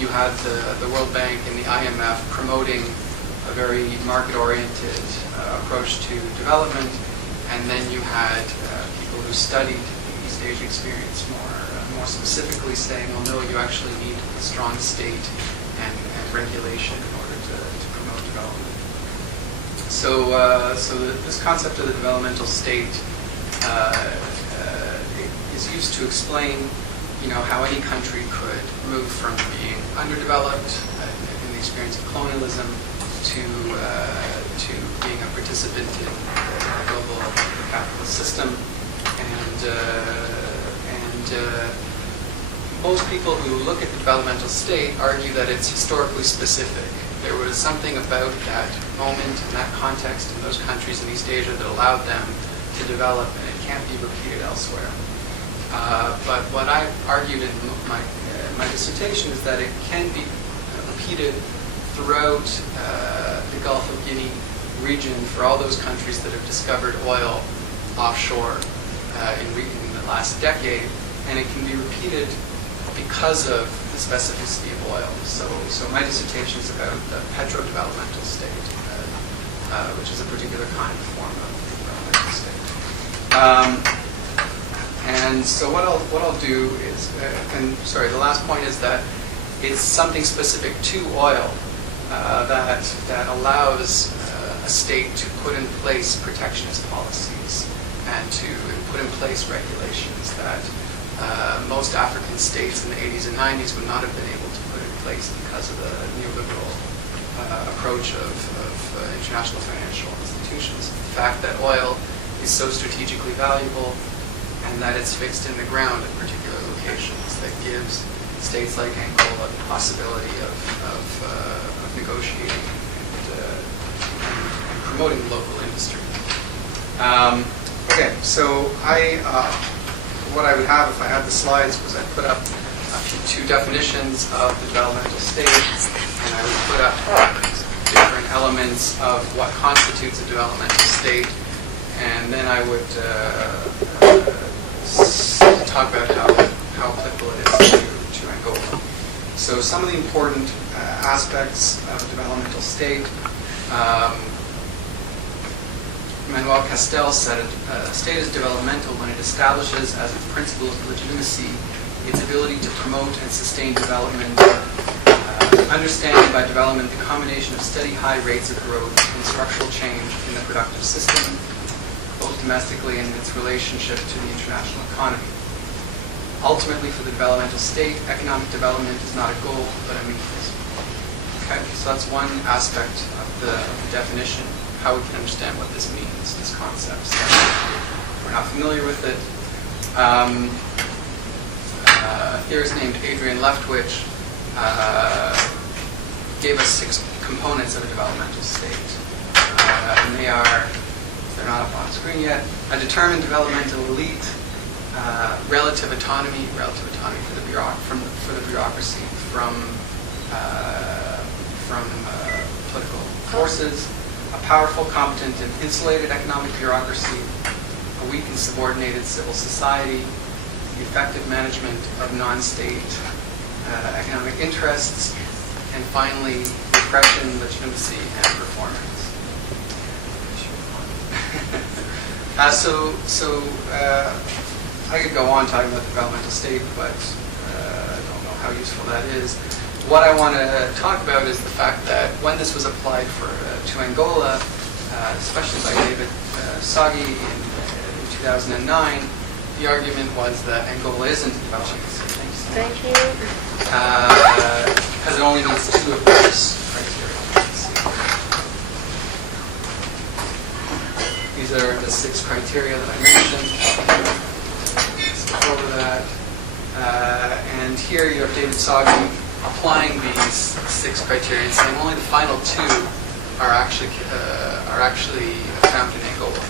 you had the World Bank and the IMF promoting a very market-oriented approach to development, and then you had people who studied the East Asia experience more specifically saying, well, no, you actually need a strong state and regulation in order to promote development. So this concept of the developmental state is used to explain, how any country could move from being underdeveloped in the experience of colonialism to being a participant in the global capitalist system, and most people who look at the developmental state argue that it's historically specific. There was something about that moment and that context in those countries in East Asia that allowed them to develop, and it can't be repeated elsewhere. But what I argued in my dissertation is that it can be repeated throughout the Gulf of Guinea region for all those countries that have discovered oil offshore in the last decade, and it can be repeated because of the specificity of oil. So my dissertation is about the petro-developmental state, which is a particular kind of form of developmental state. And so what I'll do is, the last point is that it's something specific to oil that allows a state to put in place protectionist policies and to put in place regulations that most African states in the 80s and 90s would not have been able to put in place because of the neoliberal approach of international financial institutions. The fact that oil is so strategically valuable and that it's fixed in the ground at particular locations that gives states like Angola the possibility of negotiating and promoting local industry. Okay, so what I would have if I had the slides was I'd put up two definitions of the developmental state, and I would put up different elements of what constitutes a developmental state, and then I would talk about how applicable it is to Angola. So some of the important aspects of a developmental state. Manuel Castells said a state is developmental when it establishes as its principle of legitimacy its ability to promote and sustain development, understanding by development the combination of steady high rates of growth and structural change in the productive system, both domestically and in its relationship to the international economy. Ultimately, for the developmental state, economic development is not a goal, but a means. Okay, so that's one aspect of the definition, how we can understand what this means, this concept. So if we're not familiar with it, theorist named Adrian Leftwich gave us 6 components of a developmental state. And they're not up on screen yet. A determined developmental elite, relative autonomy for the bureaucracy from political forces, a powerful, competent, and insulated economic bureaucracy, a weak and subordinated civil society, the effective management of non-state economic interests, and finally, repression, legitimacy, and performance. I could go on talking about the developmental state, but I don't know how useful that is. What I want to talk about is the fact that when this was applied to Angola, especially by David Sagi in 2009, the argument was that Angola isn't a developmental state. Thank you. Because it only meets 2 of those criteria. These are the 6 criteria that I mentioned. Let's go over that. And here you have David Sagi applying these 6 criteria and saying only the final 2 are actually found in Angola.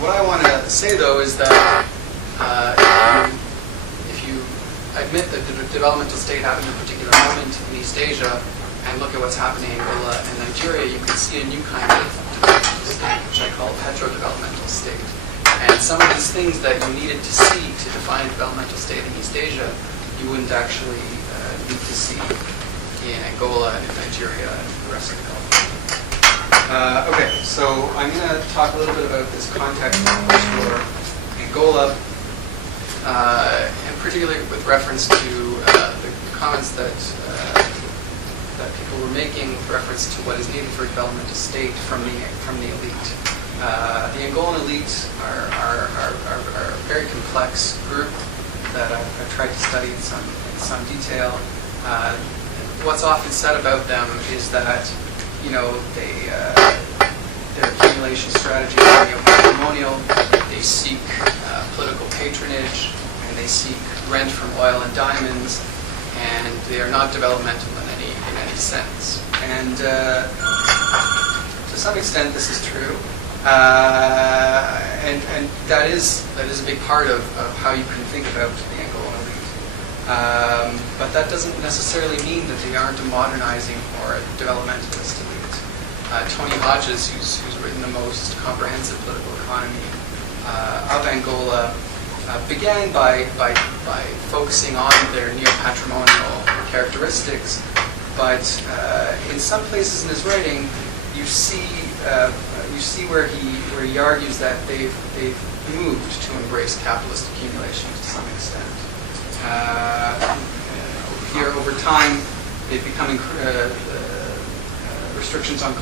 What I want to say, though, is that if you admit that the developmental state happened at a particular moment in East Asia and look at what's happening in Angola and Nigeria, you can see a new kind of developmental state, which I call petro-developmental state. And some of these things that you needed to see to define a developmental state in East Asia, you wouldn't actually need to see in Angola and in Nigeria and the rest of the Gulf. Okay, so I'm going to talk a little bit about this context for Angola, and particularly with reference to the comments that people were making with reference to what is needed for a developmental state from the elite. The Angolan elite are a very complex group that I've tried to study in some detail. What's often said about them is that, their accumulation strategy is neo-patrimonial. They seek political patronage, and they seek rent from oil and diamonds, and they are not developmental in any sense. And to some extent, this is true. And that is a big part of how you can think about the Angolan elite. But that doesn't necessarily mean that they aren't a modernizing or a developmentalist elite. Tony Hodges, who's written the most comprehensive political economy of Angola, began by focusing on their neo-patrimonial characteristics, but in some places in his writing, you see where he argues that they've moved to embrace capitalist accumulation to some extent. Here, over time, they've become restrictions on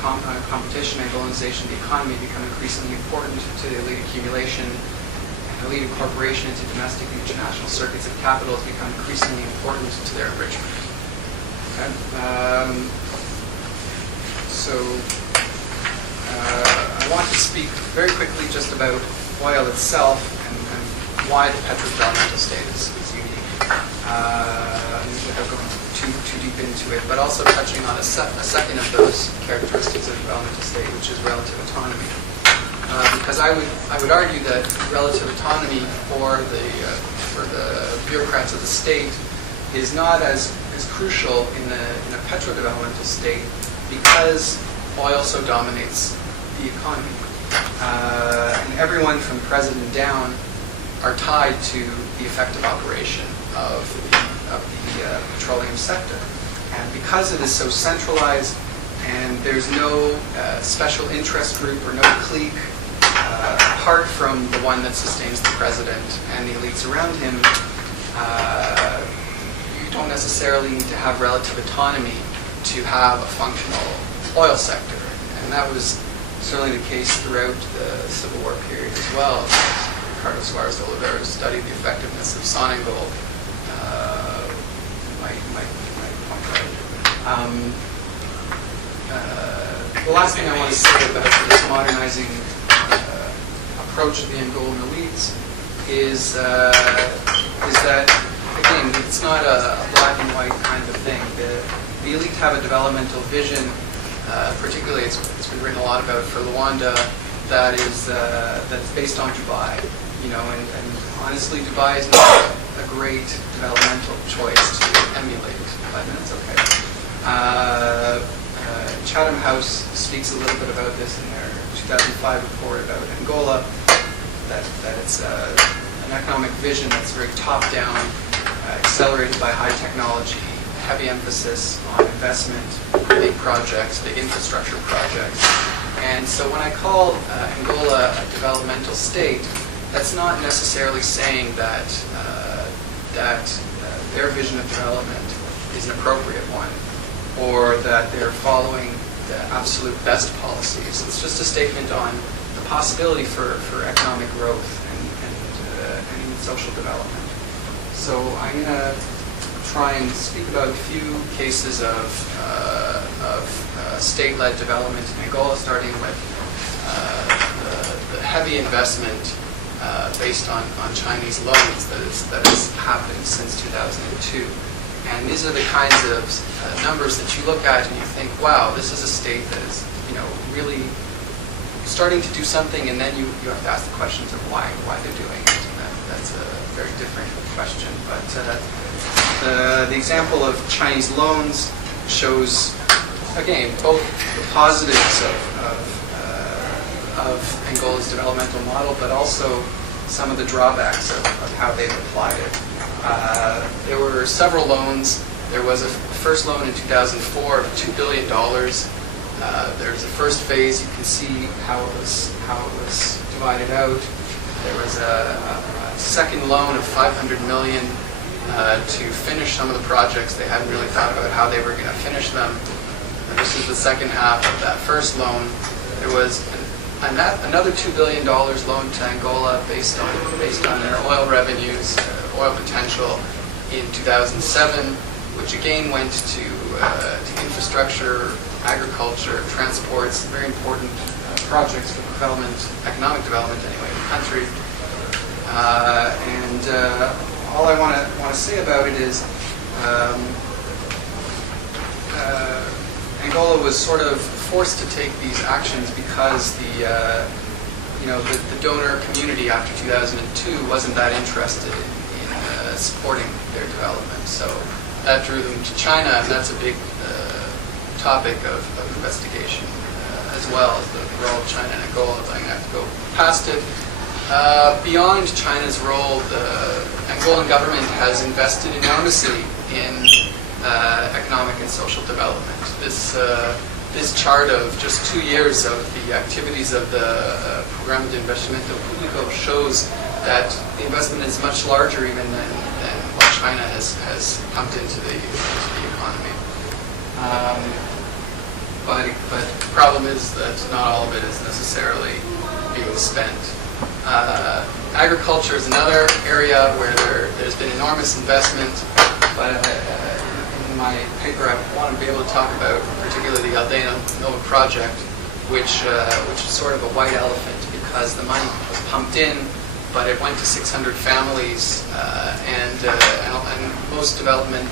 competition and globalization of the economy become increasingly important to the elite accumulation, and elite incorporation into domestic and international circuits of capital has become increasingly important to their enrichment. Okay. I want to speak very quickly just about oil itself and why the petro-developmental state is unique, without going too deep into it, but also touching on a second of those characteristics of the developmental state, which is relative autonomy. Because I would argue that relative autonomy for the bureaucrats of the state is not as crucial in a petro-developmental state because oil so dominates the economy. And everyone from the president down are tied to the effective operation of the petroleum sector. And because it is so centralized and there's no special interest group or no clique apart from the one that sustains the president and the elites around him, you don't necessarily need to have relative autonomy to have a functional oil sector. And that was certainly the case throughout the Civil War period as well. Ricardo Suarez de Oliveira studied the effectiveness of Sonangol. The last thing I want to say about this modernizing approach of the Angolan elites is that, again, it's not a black and white kind of thing. The elite have a developmental vision, particularly it's been written a lot about for Luanda, that's based on Dubai. And honestly, Dubai is not a great developmental choice to emulate, but that's okay. Chatham House speaks a little bit about this in their 2005 report about Angola, that it's an economic vision that's very top-down, accelerated by high technology, heavy emphasis on investment, big projects, big infrastructure projects. And so when I call Angola a developmental state, that's not necessarily saying that their vision of development is an appropriate one, or that they're following the absolute best policies. It's just a statement on the possibility for economic growth and social development. So I'm going to try and speak about a few cases of state-led development in Angola, starting with the heavy investment based on Chinese loans that has happened since 2002. And these are the kinds of numbers that you look at and you think, wow, this is a state that is, really starting to do something, and then you have to ask the questions of why they're doing it. And that's a very different question. But the example of Chinese loans shows, again, both the positives of Angola's developmental model, but also some of the drawbacks of how they've applied it. There were several loans. There was a first loan in 2004 of $2 billion. There's a first phase. You can see how it was divided out. There was a second loan of $500 million to finish some of the projects. They hadn't really thought about how they were going to finish them. And this is the second half of that first loan. There was another $2 billion loan to Angola based on their oil revenues, oil potential in 2007, which again went to infrastructure, agriculture, transports, very important projects for development, economic development anyway, in the country. All I want to say about it is Angola was sort of forced to take these actions because the donor community after 2002 wasn't that interested in supporting their development. So that drew them to China, and that's a big topic of investigation as well as the role of China and Angola. But I'm going to have to go past it. Beyond China's role, the Angolan government has invested enormously in economic and social development. This chart of just 2 years of the activities of the Programa de Investimento Público shows that the investment is much larger even than what China has pumped into the economy. But the problem is that not all of it is necessarily being spent. Agriculture is another area where there's been enormous investment, but in my paper I want to be able to talk about particularly the Aldeia Nova project, which is sort of a white elephant because the money was pumped in, but it went to 600 families, and most development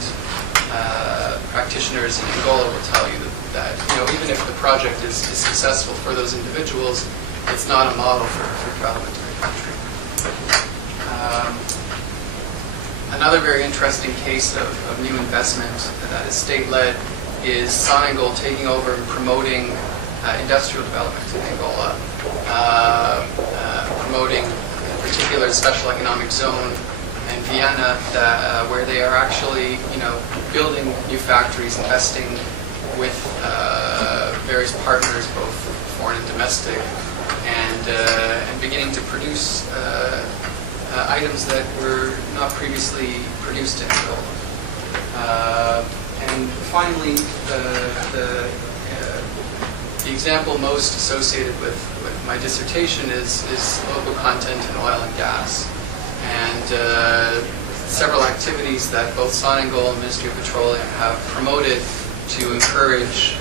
practitioners in Angola will tell you that even if the project is successful for those individuals, it's not a model for development in the country. Another very interesting case of new investment that is state-led is Sonangol taking over and promoting industrial development in Angola, promoting in particular special economic zone in Vienna, where they are actually building new factories, investing with various partners, both foreign and domestic, and beginning to produce items that were not previously produced in Angola. And finally, the example most associated with my dissertation is local content in oil and gas. And several activities that both Sonangol and Ministry of Petroleum have promoted to encourage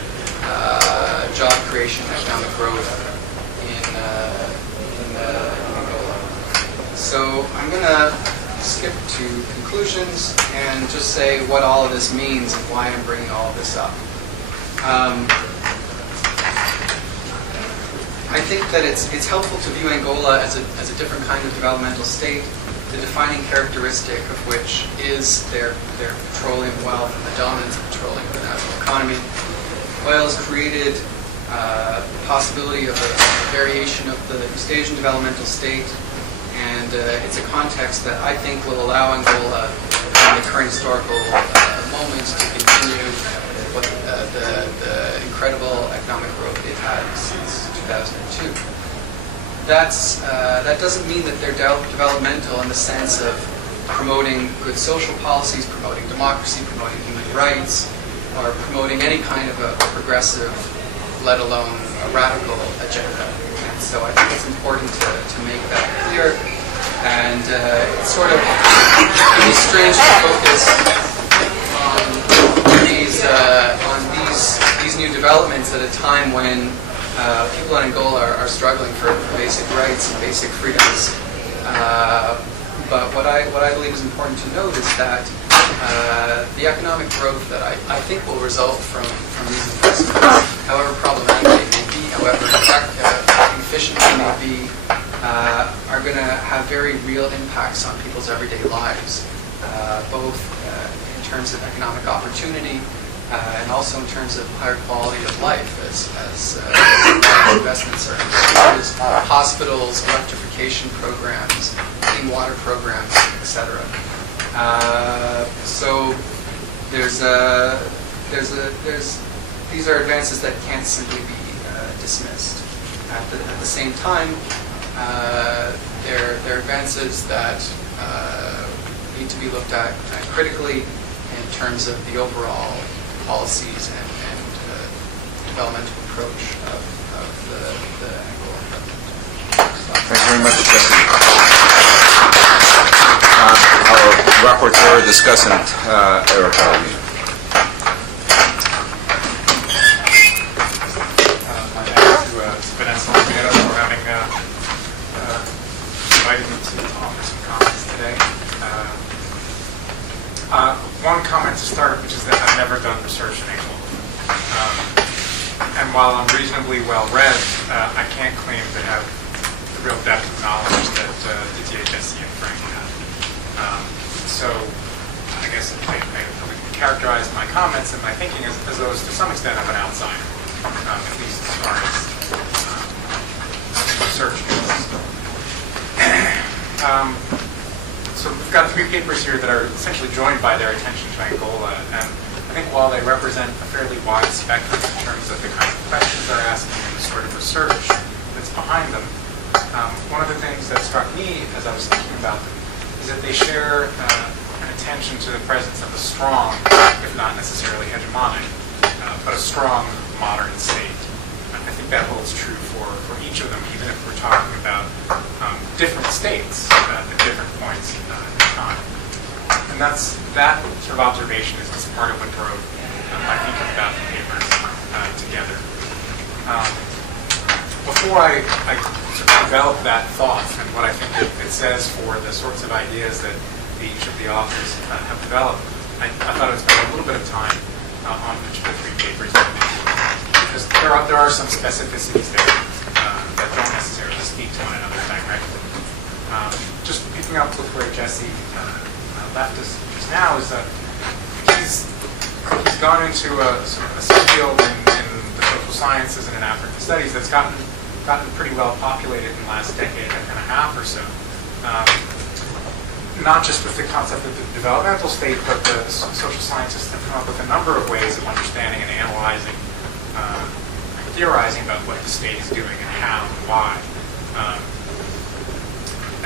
job creation and economic growth in So I'm going to skip to conclusions and just say what all of this means and why I'm bringing all of this up. I think that it's helpful to view Angola as a different kind of developmental state, the defining characteristic of which is their petroleum wealth and the dominance of petroleum in the national economy. Oil has created the possibility of a variation of the East Asian developmental state, and it's a context that I think will allow Angola in the current historical moment to continue what the incredible economic growth they've had since 2002. That doesn't mean that they're developmental in the sense of promoting good social policies, promoting democracy, promoting human rights, or promoting any kind of a progressive, let alone a radical agenda. And so I think it's important to make that clear. And it's sort of strange to focus on these new developments at a time when people in Angola are struggling for basic rights and basic freedoms. But what I believe is important to note is that the economic growth that I think will result from these investments, however problematic they may be, however efficient they may be, are going to have very real impacts on people's everyday lives, both in terms of economic opportunity and also in terms of higher quality of life as investments are in schools, hospitals, electrification programs, clean water programs, etc. So these are advances that can't simply be dismissed. At the same time, they're advances that need to be looked at critically in terms of the overall policies and developmental approach of the Angolan government. Thank you very much, Jesse. Our rapporteur, discussant, Eric Alvey. My thanks to Vanessa and Mira for having invited me to offer some comments today. One comment to start, which is that I've never done research in Angola. And while I'm reasonably well-read, I can't claim to have the real depth of knowledge that Didier, Jesse, and Frank have. So I guess I would characterize my comments and my thinking as those, to some extent, of an outsider, at least as far as research goes. So we've got 3 papers here that are essentially joined by their attention to Angola, and I think while they represent a fairly wide spectrum in terms of the kinds of questions they're asking and the sort of research that's behind them, one of the things that struck me as I was thinking about them is that they share an attention to the presence of a strong, if not necessarily hegemonic, but a strong modern state. I think that holds true for each of them, even if we're talking about different states at different points in time. And that sort of observation is part of what drove my thinking about the papers together. Before I sort of develop that thought and what I think it says for the sorts of ideas that each of the authors have developed, I thought I would spend a little bit of time on each of the 3 papers, because there are some specificities there that don't necessarily speak to one another directly. Just picking up with where Jesse left us just now is that he's gone into a subfield in the social sciences and in African studies that's gotten pretty well populated in the last decade and a half or so. Not just with the concept of the developmental state, but the social scientists have come up with a number of ways of understanding and analyzing and theorizing about what the state is doing and how and why.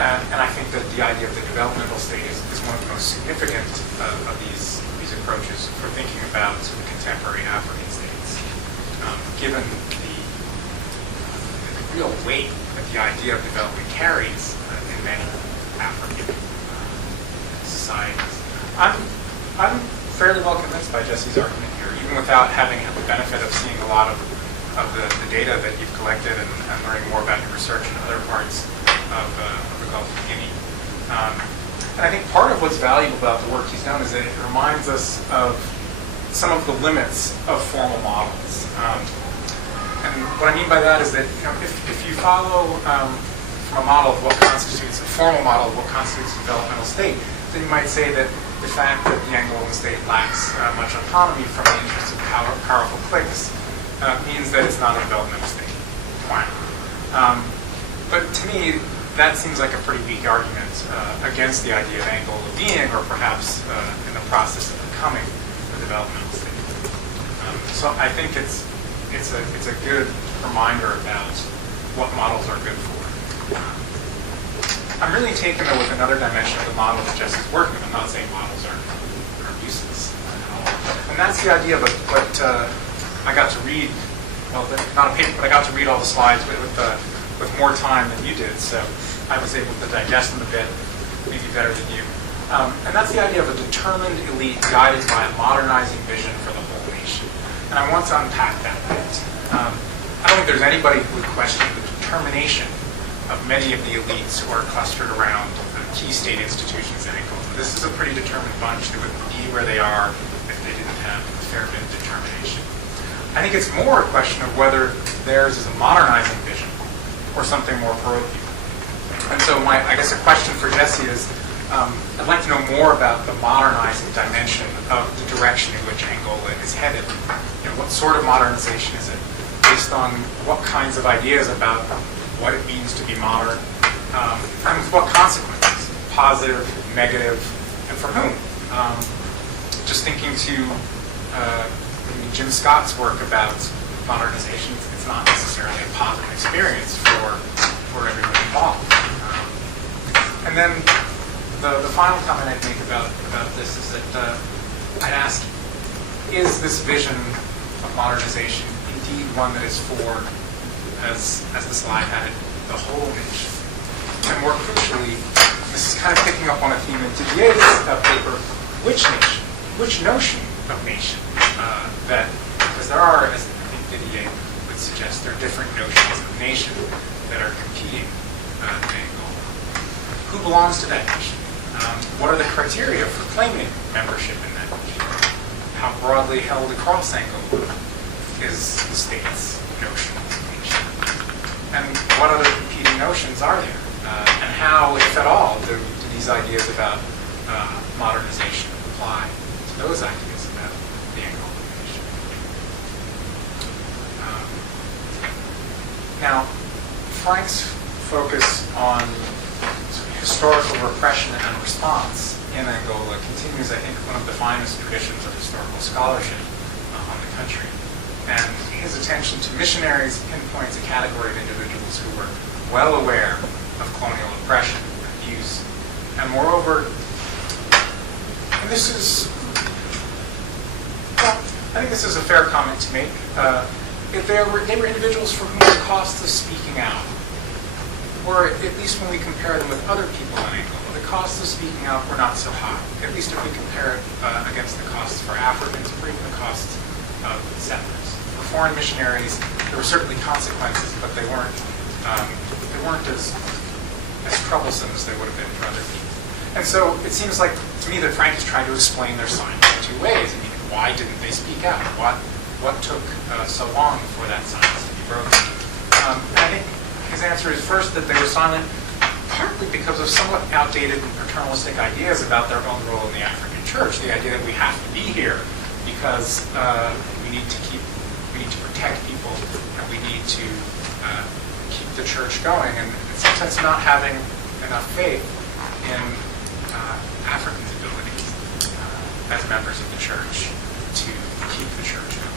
And I think that the idea of the developmental state is one of the most significant of these approaches for thinking about sort of contemporary African states, given the real weight that the idea of development carries in many African societies. I'm fairly well convinced by Jesse's argument here, even without having had the benefit of seeing a lot of the data that you've collected and learning more about your research in other parts of the Gulf of Guinea. And I think part of what's valuable about the work he's done is that it reminds us of some of the limits of formal models. And what I mean by that is that if you follow from a model of what constitutes a formal model of what constitutes a developmental state, then you might say that the fact that the Angolan state lacks much autonomy from the interests of powerful cliques means that it's not a developmental state. Wow. But to me, that seems like a pretty weak argument against the idea of Angola being, or perhaps in the process of becoming, a developmental state. So I think it's a good reminder about what models are good for. I'm really taken though with another dimension of the model that Jesse's working with. I'm not saying models are useless at all. And that's the idea of what I got to read, well, not a paper, but I got to read all the slides with more time than you did, so I was able to digest them a bit, maybe better than you. And that's the idea of a determined elite guided by a modernizing vision for the whole nation. And I want to unpack that a bit. I don't think there's anybody who would question the determination of many of the elites who are clustered around key state institutions in Angola. This is a pretty determined bunch. They wouldn't be where they are if they didn't have a fair bit of determination. I think it's more a question of whether theirs is a modernizing vision or something more parochial. And so I guess a question for Jesse is, I'd like to know more about the modernizing dimension of the direction in which Angola is headed. What sort of modernization is it? Based on what kinds of ideas about what it means to be modern, and with what consequences, positive, negative, and for whom? Just thinking to Jim Scott's work about modernization, it's not necessarily a positive experience for everyone involved. And then the final comment I'd make about this is that I'd ask, is this vision of modernization indeed one that is for, as the slide had it, the whole nation? And more crucially, this is kind of picking up on a theme in Didier's paper, which nation? Which notion of nation? Because there are, as I think Didier would suggest, there are different notions of nation that are competing in Angola. Who belongs to that nation? What are the criteria for claiming membership in that nation? How broadly held across Angola is the state's notion of nation? And what other competing notions are there? And how, if at all, do these ideas about modernization apply to those ideas about the Angolan nation? Now, Frank's focus on historical repression and response in Angola continues, I think, one of the finest traditions of historical scholarship on the country. And his attention to missionaries pinpoints a category of individuals who were well aware of colonial oppression and abuse. And moreover, and this is, well, I think this is a fair comment to make. They were individuals for whom the costs of speaking out, or at least when we compare them with other people in Angola, the costs of speaking out were not so high, at least if we compare it against the costs for Africans or even the costs of settlers. For foreign missionaries, there were certainly consequences, but they weren't as troublesome as they would have been for other people. And so it seems like to me that Frank is trying to explain their silence in two ways. I mean, why didn't they speak out? What took so long for that silence to be broken? And I think his answer is first that they were silent partly because of somewhat outdated and paternalistic ideas about their own role in the African church. The idea that we have to be here because we need to protect people and we need to keep the church going, and sometimes not having enough faith in Africans' abilities as members of the church to keep the church going,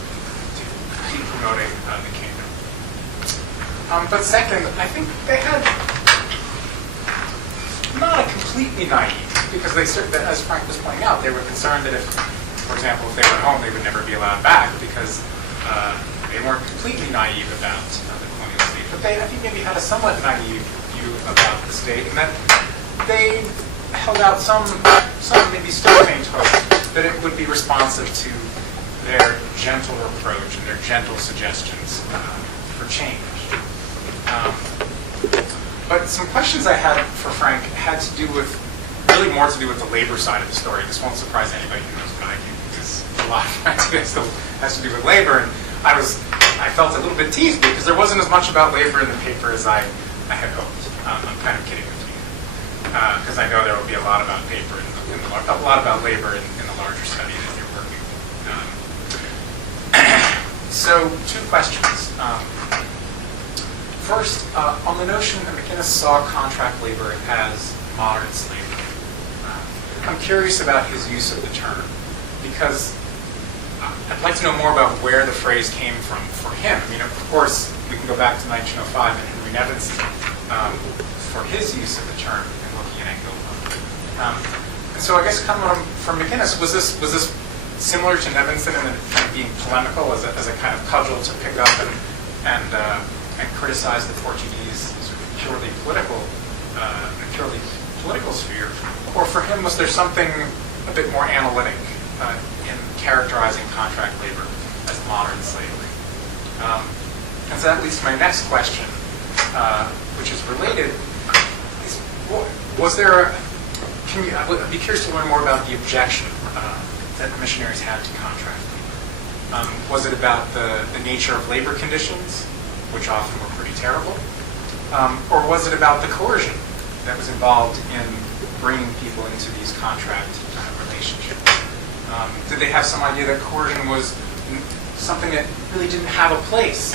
to keep promoting the kingdom. But second, I think they had not a completely naive, because they, as Frank was pointing out, they were concerned that if, for example, if they were at home, they would never be allowed back because they weren't completely naive about the colonial state. But they, I think, maybe had a somewhat naive view about the state, and that they held out some maybe still faint hope that it would be responsive to their gentle approach and their gentle suggestions for change. But some questions I had for Frank had to do with, really more to do with the labor side of the story. This won't surprise anybody who knows what I do, because a lot of my idea still has to do with labor. And I felt a little bit teased because there wasn't as much about labor in the paper as I had hoped. I'm kind of kidding with you, because I know there will be a lot about paper, a lot about labor in the larger study that you're working on. So, two questions. First, on the notion that McInnes saw contract labor as modern slavery. I'm curious about his use of the term, because I'd like to know more about where the phrase came from for him. I mean, of course, we can go back to 1905 and Henry Nevinson for his use of the term in looking at Angola. And so I guess coming from McInnes, was this similar to Nevinson in kind of being polemical as a kind of cudgel to pick up and criticize the Portuguese sort of purely political sphere? Or for him, was there something a bit more analytic in characterizing contract labor as modern slavery? And so that leads to my next question, which is related. Was there I'd be curious to learn more about the objection that missionaries had to contract labor. Was it about the nature of labor conditions, which often were pretty terrible? Or was it about the coercion that was involved in bringing people into these contract relationships? Did they have some idea that coercion was something that really didn't have a place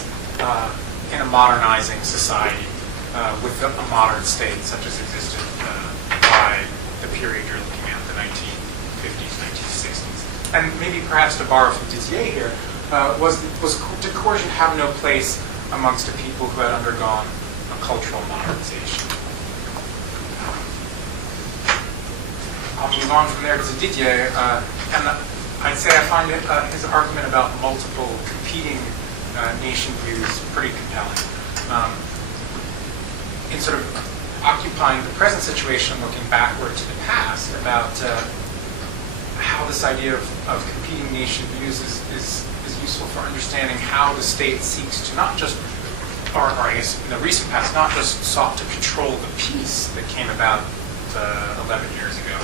in a modernizing society with a modern state such as existed by the period you're looking at, the 1950s, 1960s? And maybe perhaps to borrow from Didier here, did coercion have no place amongst the people who had undergone a cultural modernization? I'll move on from there to Didier, and I'd say I find his argument about multiple competing nation views pretty compelling. In sort of occupying the present situation, looking backward to the past, about how this idea of competing nation views is useful for understanding how the state seeks to not just, or I guess in the recent past, not just sought to control the peace that came about 11 years ago,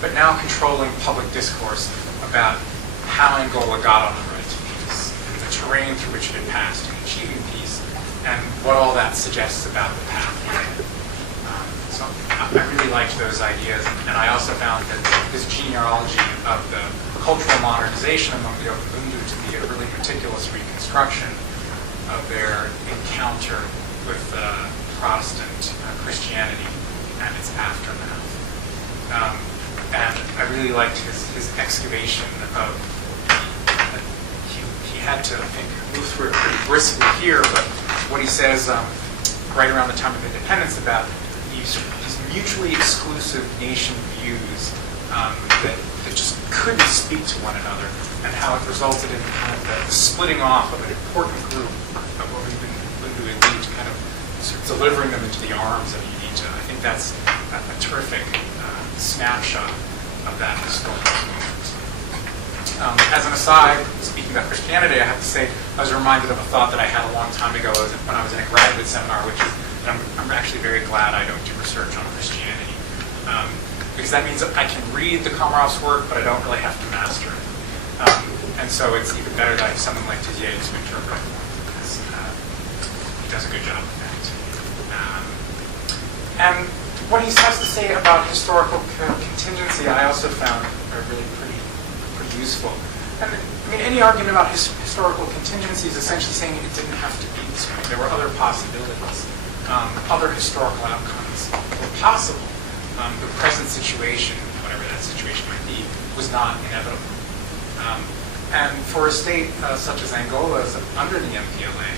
but now controlling public discourse about how Angola got on the road to peace, and the terrain through which it had passed in achieving peace, and what all that suggests about the path ahead. So I really liked those ideas, and I also found that this genealogy of the cultural modernization among the Okundu to be a really meticulous reconstruction of their encounter with Protestant Christianity and its aftermath. And I really liked his excavation of, he had to, I think, move through it pretty briskly here, but what he says right around the time of independence about these mutually exclusive nation views that just couldn't speak to one another, and how it resulted in kind of the splitting off of an important group of what we've been doing, to kind of sort of delivering them into the arms of Unita. I think that's a terrific snapshot of that historical moment. As an aside, speaking about Christianity, I have to say I was reminded of a thought that I had a long time ago when I was in a graduate seminar, which is that I'm actually very glad I don't do research on Christianity, because that means that I can read the Komarov's work, but I don't really have to master it. And so it's even better that I have someone like Didier to interpret it for me, because he does a good job of that. And what he has to say about historical contingency, I also found really pretty useful. And I mean, any argument about historical contingency is essentially saying it didn't have to be this way. There were other possibilities. Other historical outcomes were possible. The present situation, whatever that situation might be, was not inevitable. And for a state such as Angola is under the MPLA,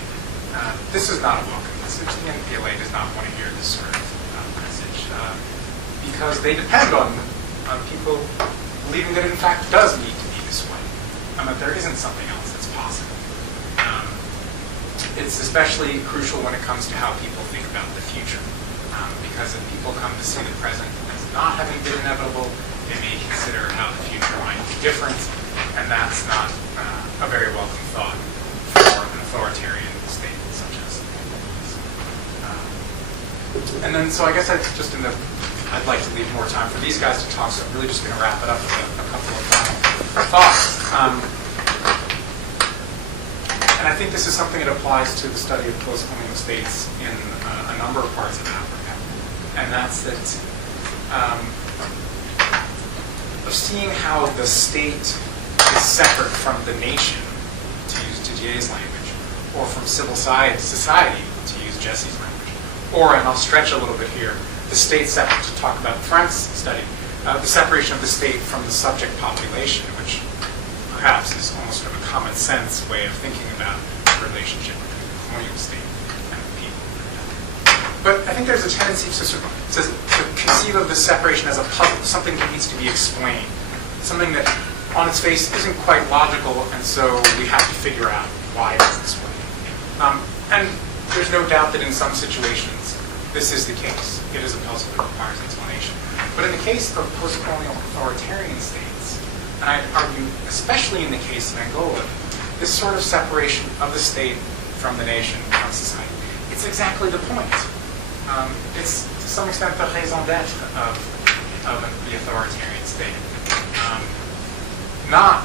this is not a welcome message. The MPLA does not want to hear this sort of message, because they depend on people believing that it in fact does need to be this way, and that there isn't something else that's possible. It's especially crucial when it comes to how people think about the future, because if people come to see the present as not having been inevitable, they may consider how the future might be different, and that's not a very welcome thought for an authoritarian state such as And then, so I guess I'd like to leave more time for these guys to talk, so I'm really just going to wrap it up with a couple of final thoughts. And I think this is something that applies to the study of post-colonial states in a number of parts of Africa. And that's that of seeing how the state is separate from the nation, to use Didier's language, or from civil society, to use Jesse's language. Or, and I'll stretch a little bit here, the state separate, to talk about Frank's study, the separation of the state from the subject population, which perhaps is almost sort of a common sense way of thinking about the relationship between the colonial state and the people. But I think there's a tendency to conceive of this separation as a puzzle, something that needs to be explained, something that on its face isn't quite logical, and so we have to figure out why it's this way. And there's no doubt that in some situations this is the case. It is a puzzle that requires explanation. But in the case of post-colonial authoritarian states, and I argue especially in the case of Angola, this sort of separation of the state from the nation, from society, it's exactly the point. It's to some extent the raison d'etre of the authoritarian state. Not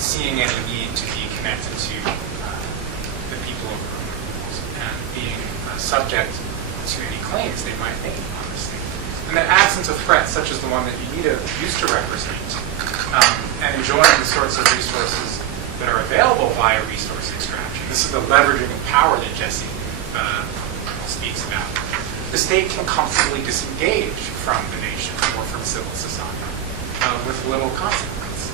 seeing any need to be connected to the people of the rules and being subject to any claims they might make on the state. And that absence of threats, such as the one that UNITA used to represent, and enjoying the sorts of resources that are available via resource extraction. This is the leveraging of power that Jesse speaks about. The state can comfortably disengage from the nation or from civil society with little consequence.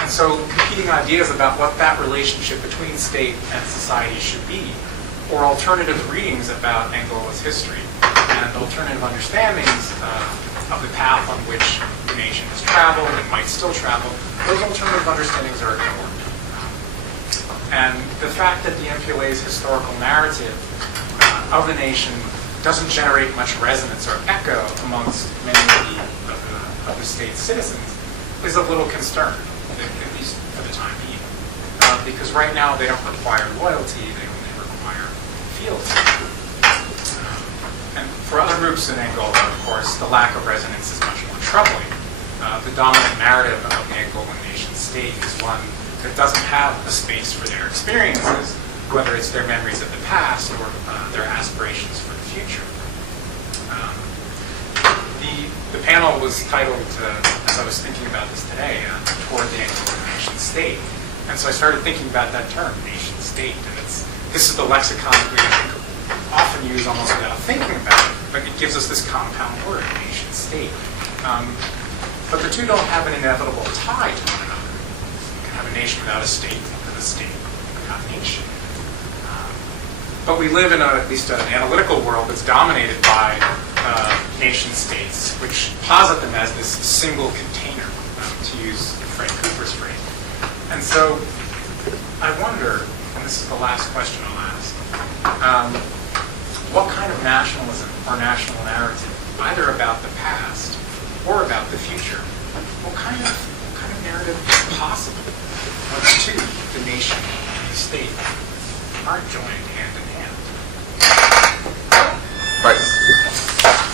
And so competing ideas about what that relationship between state and society should be, or alternative readings about Angola's history, and alternative understandings of the path on which the nation has traveled and might still travel, those alternative understandings are ignored. And the fact that the MPLA's historical narrative of the nation doesn't generate much resonance or echo amongst many of the state's citizens is of little concern, at least for the time being. Because right now they don't require loyalty, they only require fealty. And for other groups in Angola, of course, the lack of resonance is much more troubling. The dominant narrative of the Angolan nation state is one that doesn't have a space for their experiences, whether it's their memories of the past or their aspirations for the future. The panel was titled, as I was thinking about this today, Toward the Angolan Nation State. And so I started thinking about that term, nation state, and this is the lexicon that we often use almost without thinking about it, but it gives us this compound word, nation state. But the two don't have an inevitable tie to one another. You can have a nation without a state, and a state without a nation. But we live in at least an analytical world that's dominated by nation states, which posit them as this single container, to use Frank Cooper's phrase. And so I wonder, and this is the last question I'll ask, what kind of nationalism or national narrative, either about the past or about the future, what kind of narrative is possible when the two, the nation and the state, aren't joined hand in hand? Right.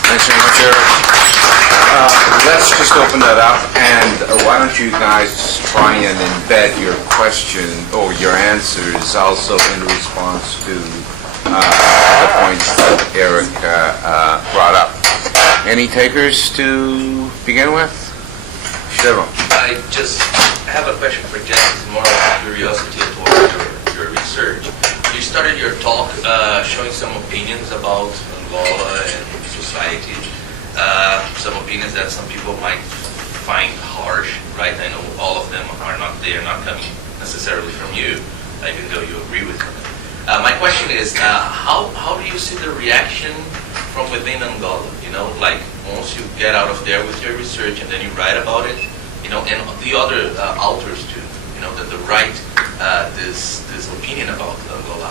Thanks very much, Eric. Let's just open that up, and why don't you guys try and embed your question or your answers also in response to the points that Eric brought up. Any takers to begin with? Stefan. I just have a question for Jess. It's more of a curiosity towards your research. You started your talk showing some opinions about Angola and society. Some opinions that some people might find harsh, right? I know all of them are not coming necessarily from you, even though you agree with them. My question is, how do you see the reaction from within Angola? You know, like once you get out of there with your research and then you write about it, you know, and the other authors too, you know, that write this opinion about Angola.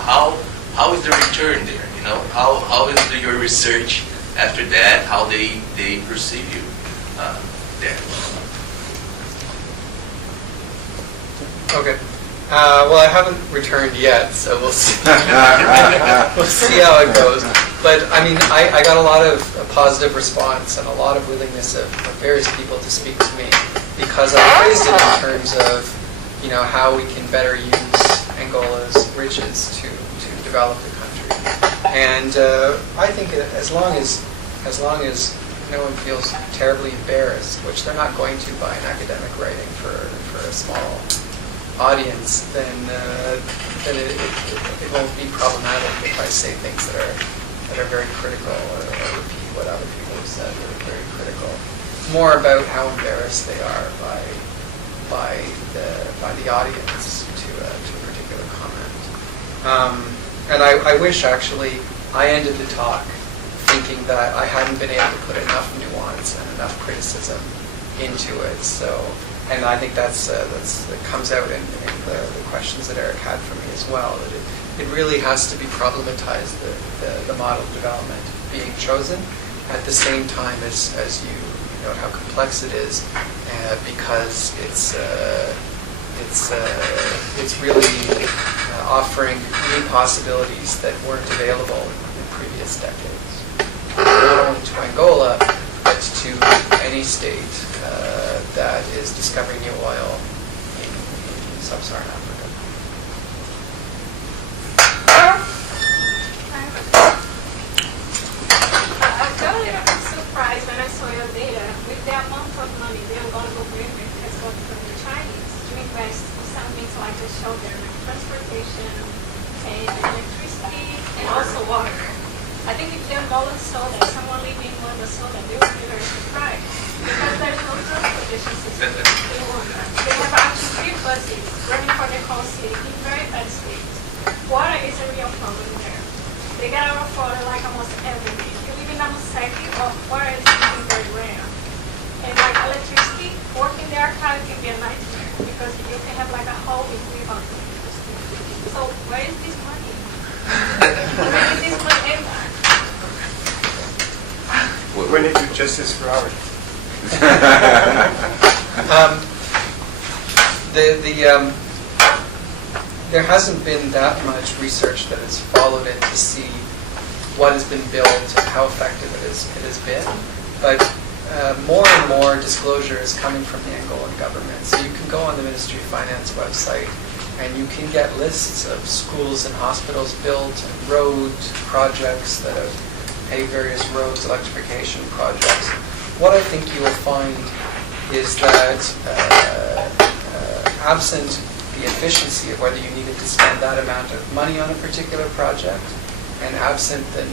How is the return there? You know, how is your research after that? How they perceive you there? Okay. Well, I haven't returned yet, so we'll see. We'll see how it goes. But I mean, I got a lot of positive response and a lot of willingness of various people to speak to me because I phrased it in terms of, you know, how we can better use Angola's riches to develop the country. And I think as long as no one feels terribly embarrassed, which they're not going to by an academic writing for a small audience, then it won't be problematic if I say things that are very critical or repeat what other people have said that are very critical. It's more about how embarrassed they are by the audience to a particular comment. And I wish actually I ended the talk thinking that I hadn't been able to put enough nuance and enough criticism into it. So, and I think that comes out in the questions that Eric had for me as well. That it really has to be problematized, the model of development being chosen at the same time as you note how complex it is, because it's really offering new possibilities that weren't available in previous decades. Not only to Angola, but to any state that is discovering new oil in sub-Saharan Africa. I got a little bit surprised when I saw your data with the amount of money the Angolan government has got from the Chinese to invest in some things like the shelter, like transportation and electricity and also water. I think if the Angolans saw that, someone living in Rwanda saw that, they would be very surprised because there's no transportation system in Rwanda. They have actually 3 buses running for the whole city in very bad state. Water is a real problem there. They get out of water like almost every week. You live in a city, water is something very rare. And like electricity, working there can be a nightmare because you can have like a whole week without electricity. So where is this money? Where is this money end up? We need to do justice for our. There hasn't been that much research that has followed it to see what has been built and how effective it has been. But more and more disclosure is coming from the Angolan government. So you can go on the Ministry of Finance website and you can get lists of schools and hospitals built and road projects that have paved various roads, electrification projects. What I think you will find is that absent the efficiency of whether you needed to spend that amount of money on a particular project, and absent the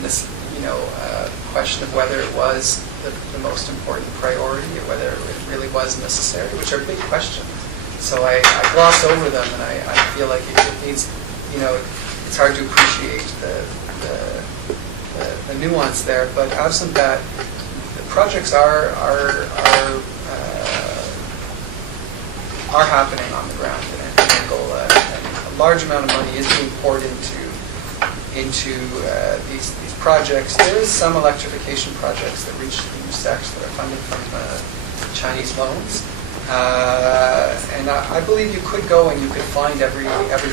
question of whether it was the most important priority or whether it really was necessary, which are big questions. So I gloss over them, and I feel like it needs, it's hard to appreciate the nuance there. But absent that, the projects are happening on the ground in Angola, and a large amount of money is being poured into these projects. There is some electrification projects that reach the sex that are funded from Chinese loans, and I believe you could go and you could find every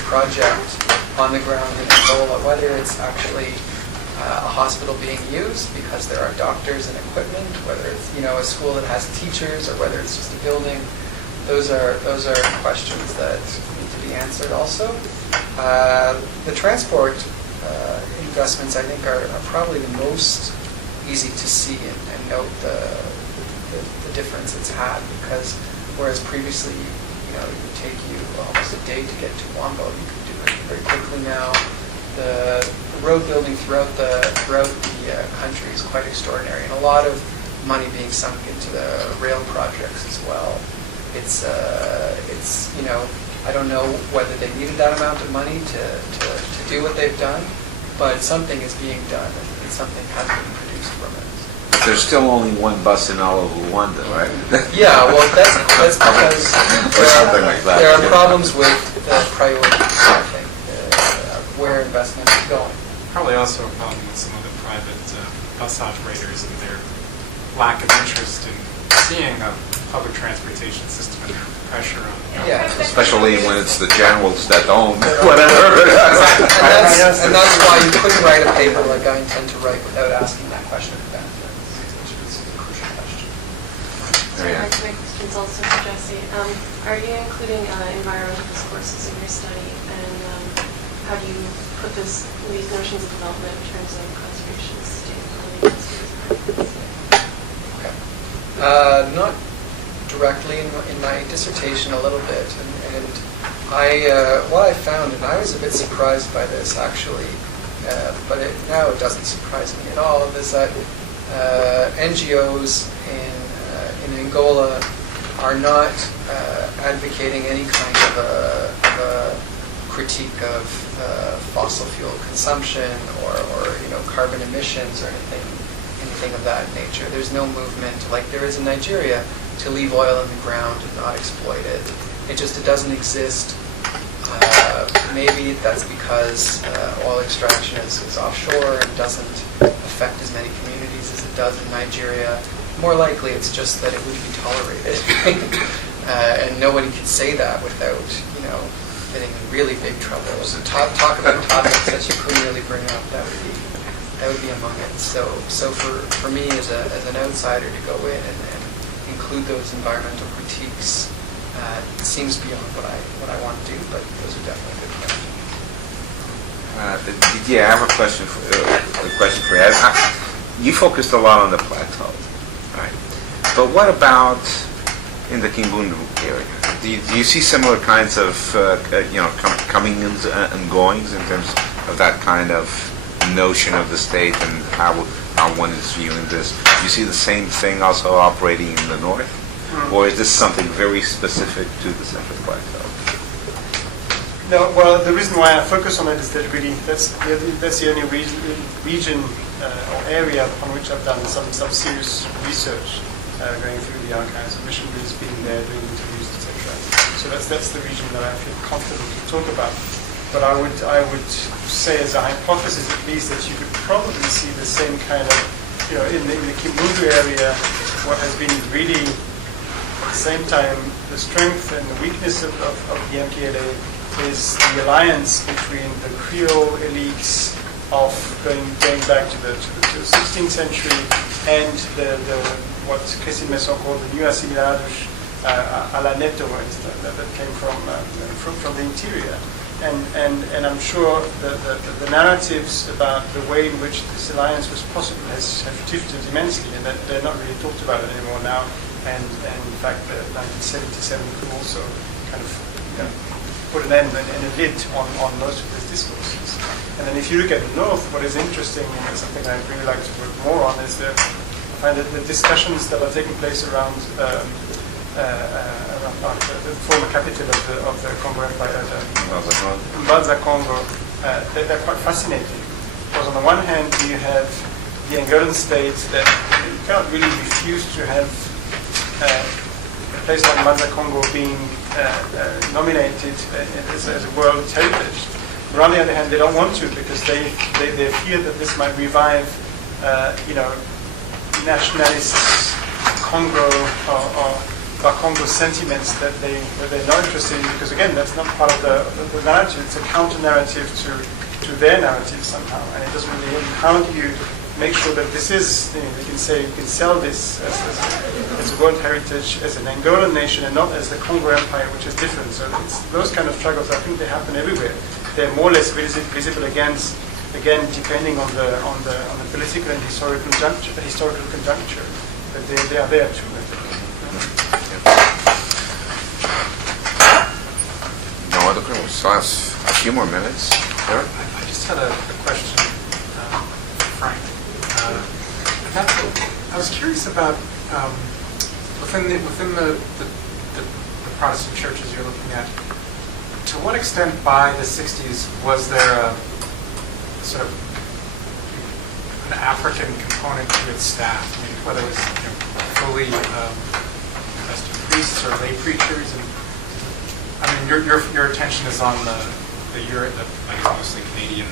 project on the ground in Angola, whether it's actually a hospital being used because there are doctors and equipment, whether it's a school that has teachers, or whether it's just a building. Those are questions that need to be answered also. The transport investments, I think, are probably the most easy to see and note the difference it's had, because whereas previously, it would take you almost a day to get to Wambo, you can do it very quickly now. The road building throughout the country is quite extraordinary, and a lot of money being sunk into the rail projects as well. It's I don't know whether they needed that amount of money to do what they've done, but something is being done, and something has been produced from it. There's still only one bus in all of Rwanda, right? Yeah, well, that's because something like that. there are problems with priorities, I think, where investment is going. Probably also a problem with some of the private bus operators and their lack of interest in seeing a public transportation system and their pressure on Yeah. Because especially when it's the generals that own whatever. And that's why you couldn't write a paper like I intend to write without asking that question of Ben. It's a crucial question. Sorry, my question's also for Jesse. Are you including environmental discourses in your study, and how do you put these notions of development in terms of conservation, sustainability, Not directly in my dissertation, a little bit, and what I found, and I was a bit surprised by this actually, but now it doesn't surprise me at all, is that NGOs in Angola are not advocating any kind of a critique of fossil fuel consumption or carbon emissions or anything of that nature. There's no movement like there is in Nigeria to leave oil in the ground and not exploit it. It doesn't exist. Maybe that's because oil extraction is offshore and doesn't affect as many communities as it does in Nigeria. More likely, it's just that it wouldn't be tolerated, and nobody could say that without, getting in really big trouble. So talk about topics that you couldn't really bring up. That would be among it. So for me as an outsider to go in and include those environmental critiques, it seems beyond what I want to do. But those are definitely good questions. Yeah, I have a question for you. You focused a lot on the plateau, right? But what about in the Kimbundu area? Do you see similar kinds of comings and goings in terms of that kind of notion of the state and how one is viewing this? Do you see the same thing also operating in the north, or is this something very specific to the Central Plateau? No, well, the reason why I focus on it is that really that's the only region or area on which I've done some serious research, going through the archives of missionaries being there, doing interviews, etc. So that's the region that I feel comfortable to talk about. But I would say, as a hypothesis at least, that you could probably see the same kind of, in the Kimbundu area, what has been really, at the same time, the strength and the weakness of the MPLA is the alliance between the Creole elites of going back to the 16th century and the what Christine Messon called the new assimilados à la Neto, that came from the interior. And I'm sure the narratives about the way in which this alliance was possible have shifted immensely, and that they're not really talked about anymore now. And in fact, the 1977 coup also kind of put an end and a lid on most of these discourses. And then if you look at the north, what is interesting and something I'd really like to work more on is I find that the discussions that are taking place around the former capital of the Congo Empire, Mbanza Congo, they're quite fascinating. Because on the one hand, you have the Angolan state that you cannot really refuse to have a place like Mbanza Congo being nominated as a World Heritage. But on the other hand, they don't want to because they fear that this might revive, nationalist Congo or Congo sentiments that they're not interested in, because again, that's not part of the narrative. It's a counter narrative to their narrative somehow, and it doesn't really. How do you make sure that this is? You can sell this as a world heritage, as an Angolan nation, and not as the Congo Empire, which is different. So it's those kind of struggles. I think they happen everywhere. They're more or less visible again, depending on the political and historical conjuncture. But they are there too. No other questions? We still have a few more minutes. Sure. I just had a question, Frank. I was curious about within the Protestant churches you're looking at. To what extent by the 60s was there a sort of an African component to its staff? I mean, whether it was fully Western priests or lay preachers, and I mean, your attention is on the mostly Canadian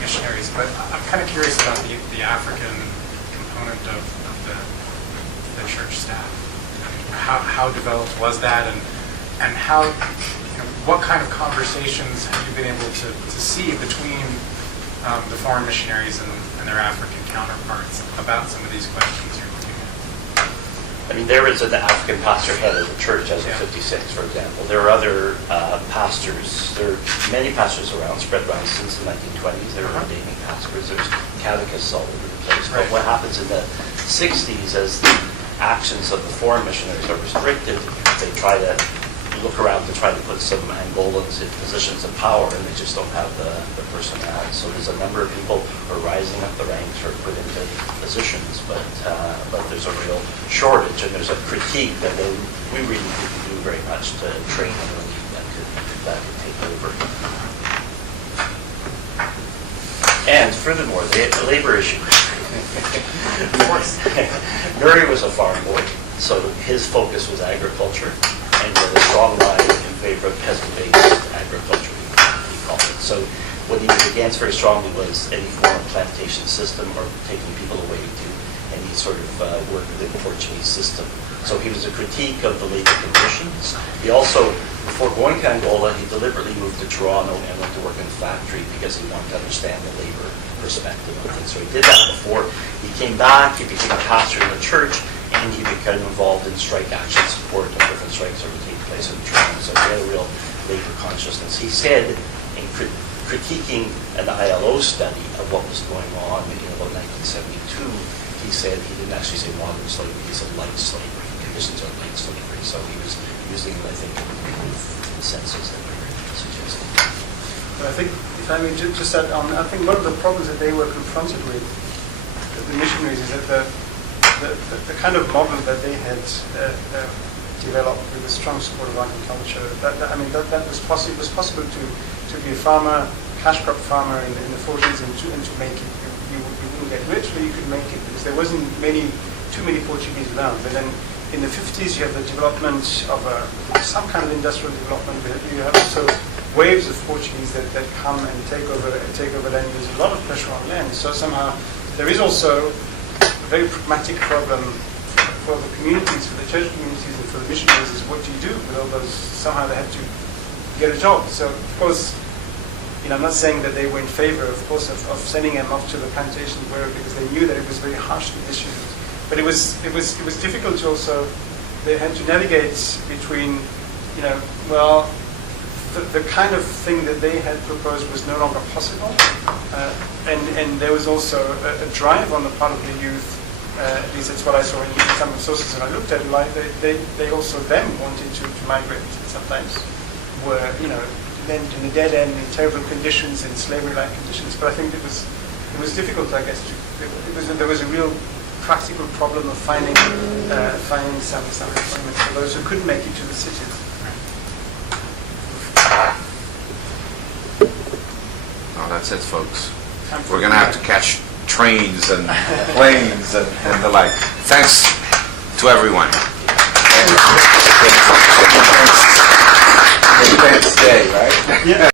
missionaries, but I'm kind of curious about the African component of the church staff. How developed was that, and and how, what kind of conversations have you been able to see between the foreign missionaries and their African counterparts about some of these questions you're looking at? I mean, there is an African pastor head of the church as of 56, for example. There are other pastors. There are many pastors around, spread around since the 1920s. There are ordaining pastors. There's catechists all over the place. But what happens in the 60s, as the actions of the foreign missionaries are restricted, they try to look around to try to put some Angolans in positions of power, and they just don't have the personnel. So there's a number of people who are rising up the ranks or put into positions, but there's a real shortage, and there's a critique that we really didn't do very much to train an elite that could take over. And furthermore, the labor issue. Murray was a farm boy, so his focus was agriculture, and he had a strong line in favor of peasant-based agriculture, he called it. So what he was against very strongly was any form of plantation system or taking people away to any sort of work within the Portuguese system. So he was a critique of the labor conditions. He also, before going to Angola, he deliberately moved to Toronto and went to work in a factory because he wanted to understand the labor perspective of things. So he did that before. He came back, he became a pastor in the church, and he became involved in strike action support of different strikes that would take place in Toronto. So he had a real labor consciousness. He said, in critiquing an ILO study of what was going on in about 1972, he said he didn't actually say modern slavery, he said light slavery, conditions of light slavery. So he was using, I think, the senses that were suggested. But I think, if I may just add on, I think one of the problems that they were confronted with, the missionaries, is that the kind of model that they had developed with a strong support of agriculture, that was possible to be a farmer, cash crop farmer in the 40s and to make it. You wouldn't get rich, but you could make it because there wasn't too many Portuguese around. But then in the 50s, you have the development of some kind of industrial development. You have also waves of Portuguese that come and take over land. There's a lot of pressure on land. So somehow there is also a very pragmatic problem for the communities, for the church communities, and for the missionaries is what do you do with all those? Somehow they have to get a job. So of course, I'm not saying that they were in favor, of course, of sending them off to the plantations because they knew that it was very harsh conditions. But it was difficult to also. They had to navigate between, the kind of thing that they had proposed was no longer possible, and there was also a drive on the part of the youth. At least that's what I saw in some of the sources that I looked at. Like they also them wanted to migrate. Sometimes were then in a dead end in terrible conditions, in slavery-like conditions. But I think it was difficult, I guess. There was a real practical problem of finding some employment for those who couldn't make it to the cities. Oh, that's it, folks. We're going to have to catch trains and planes and the like. Thanks to everyone. Independence Day, right? Yeah.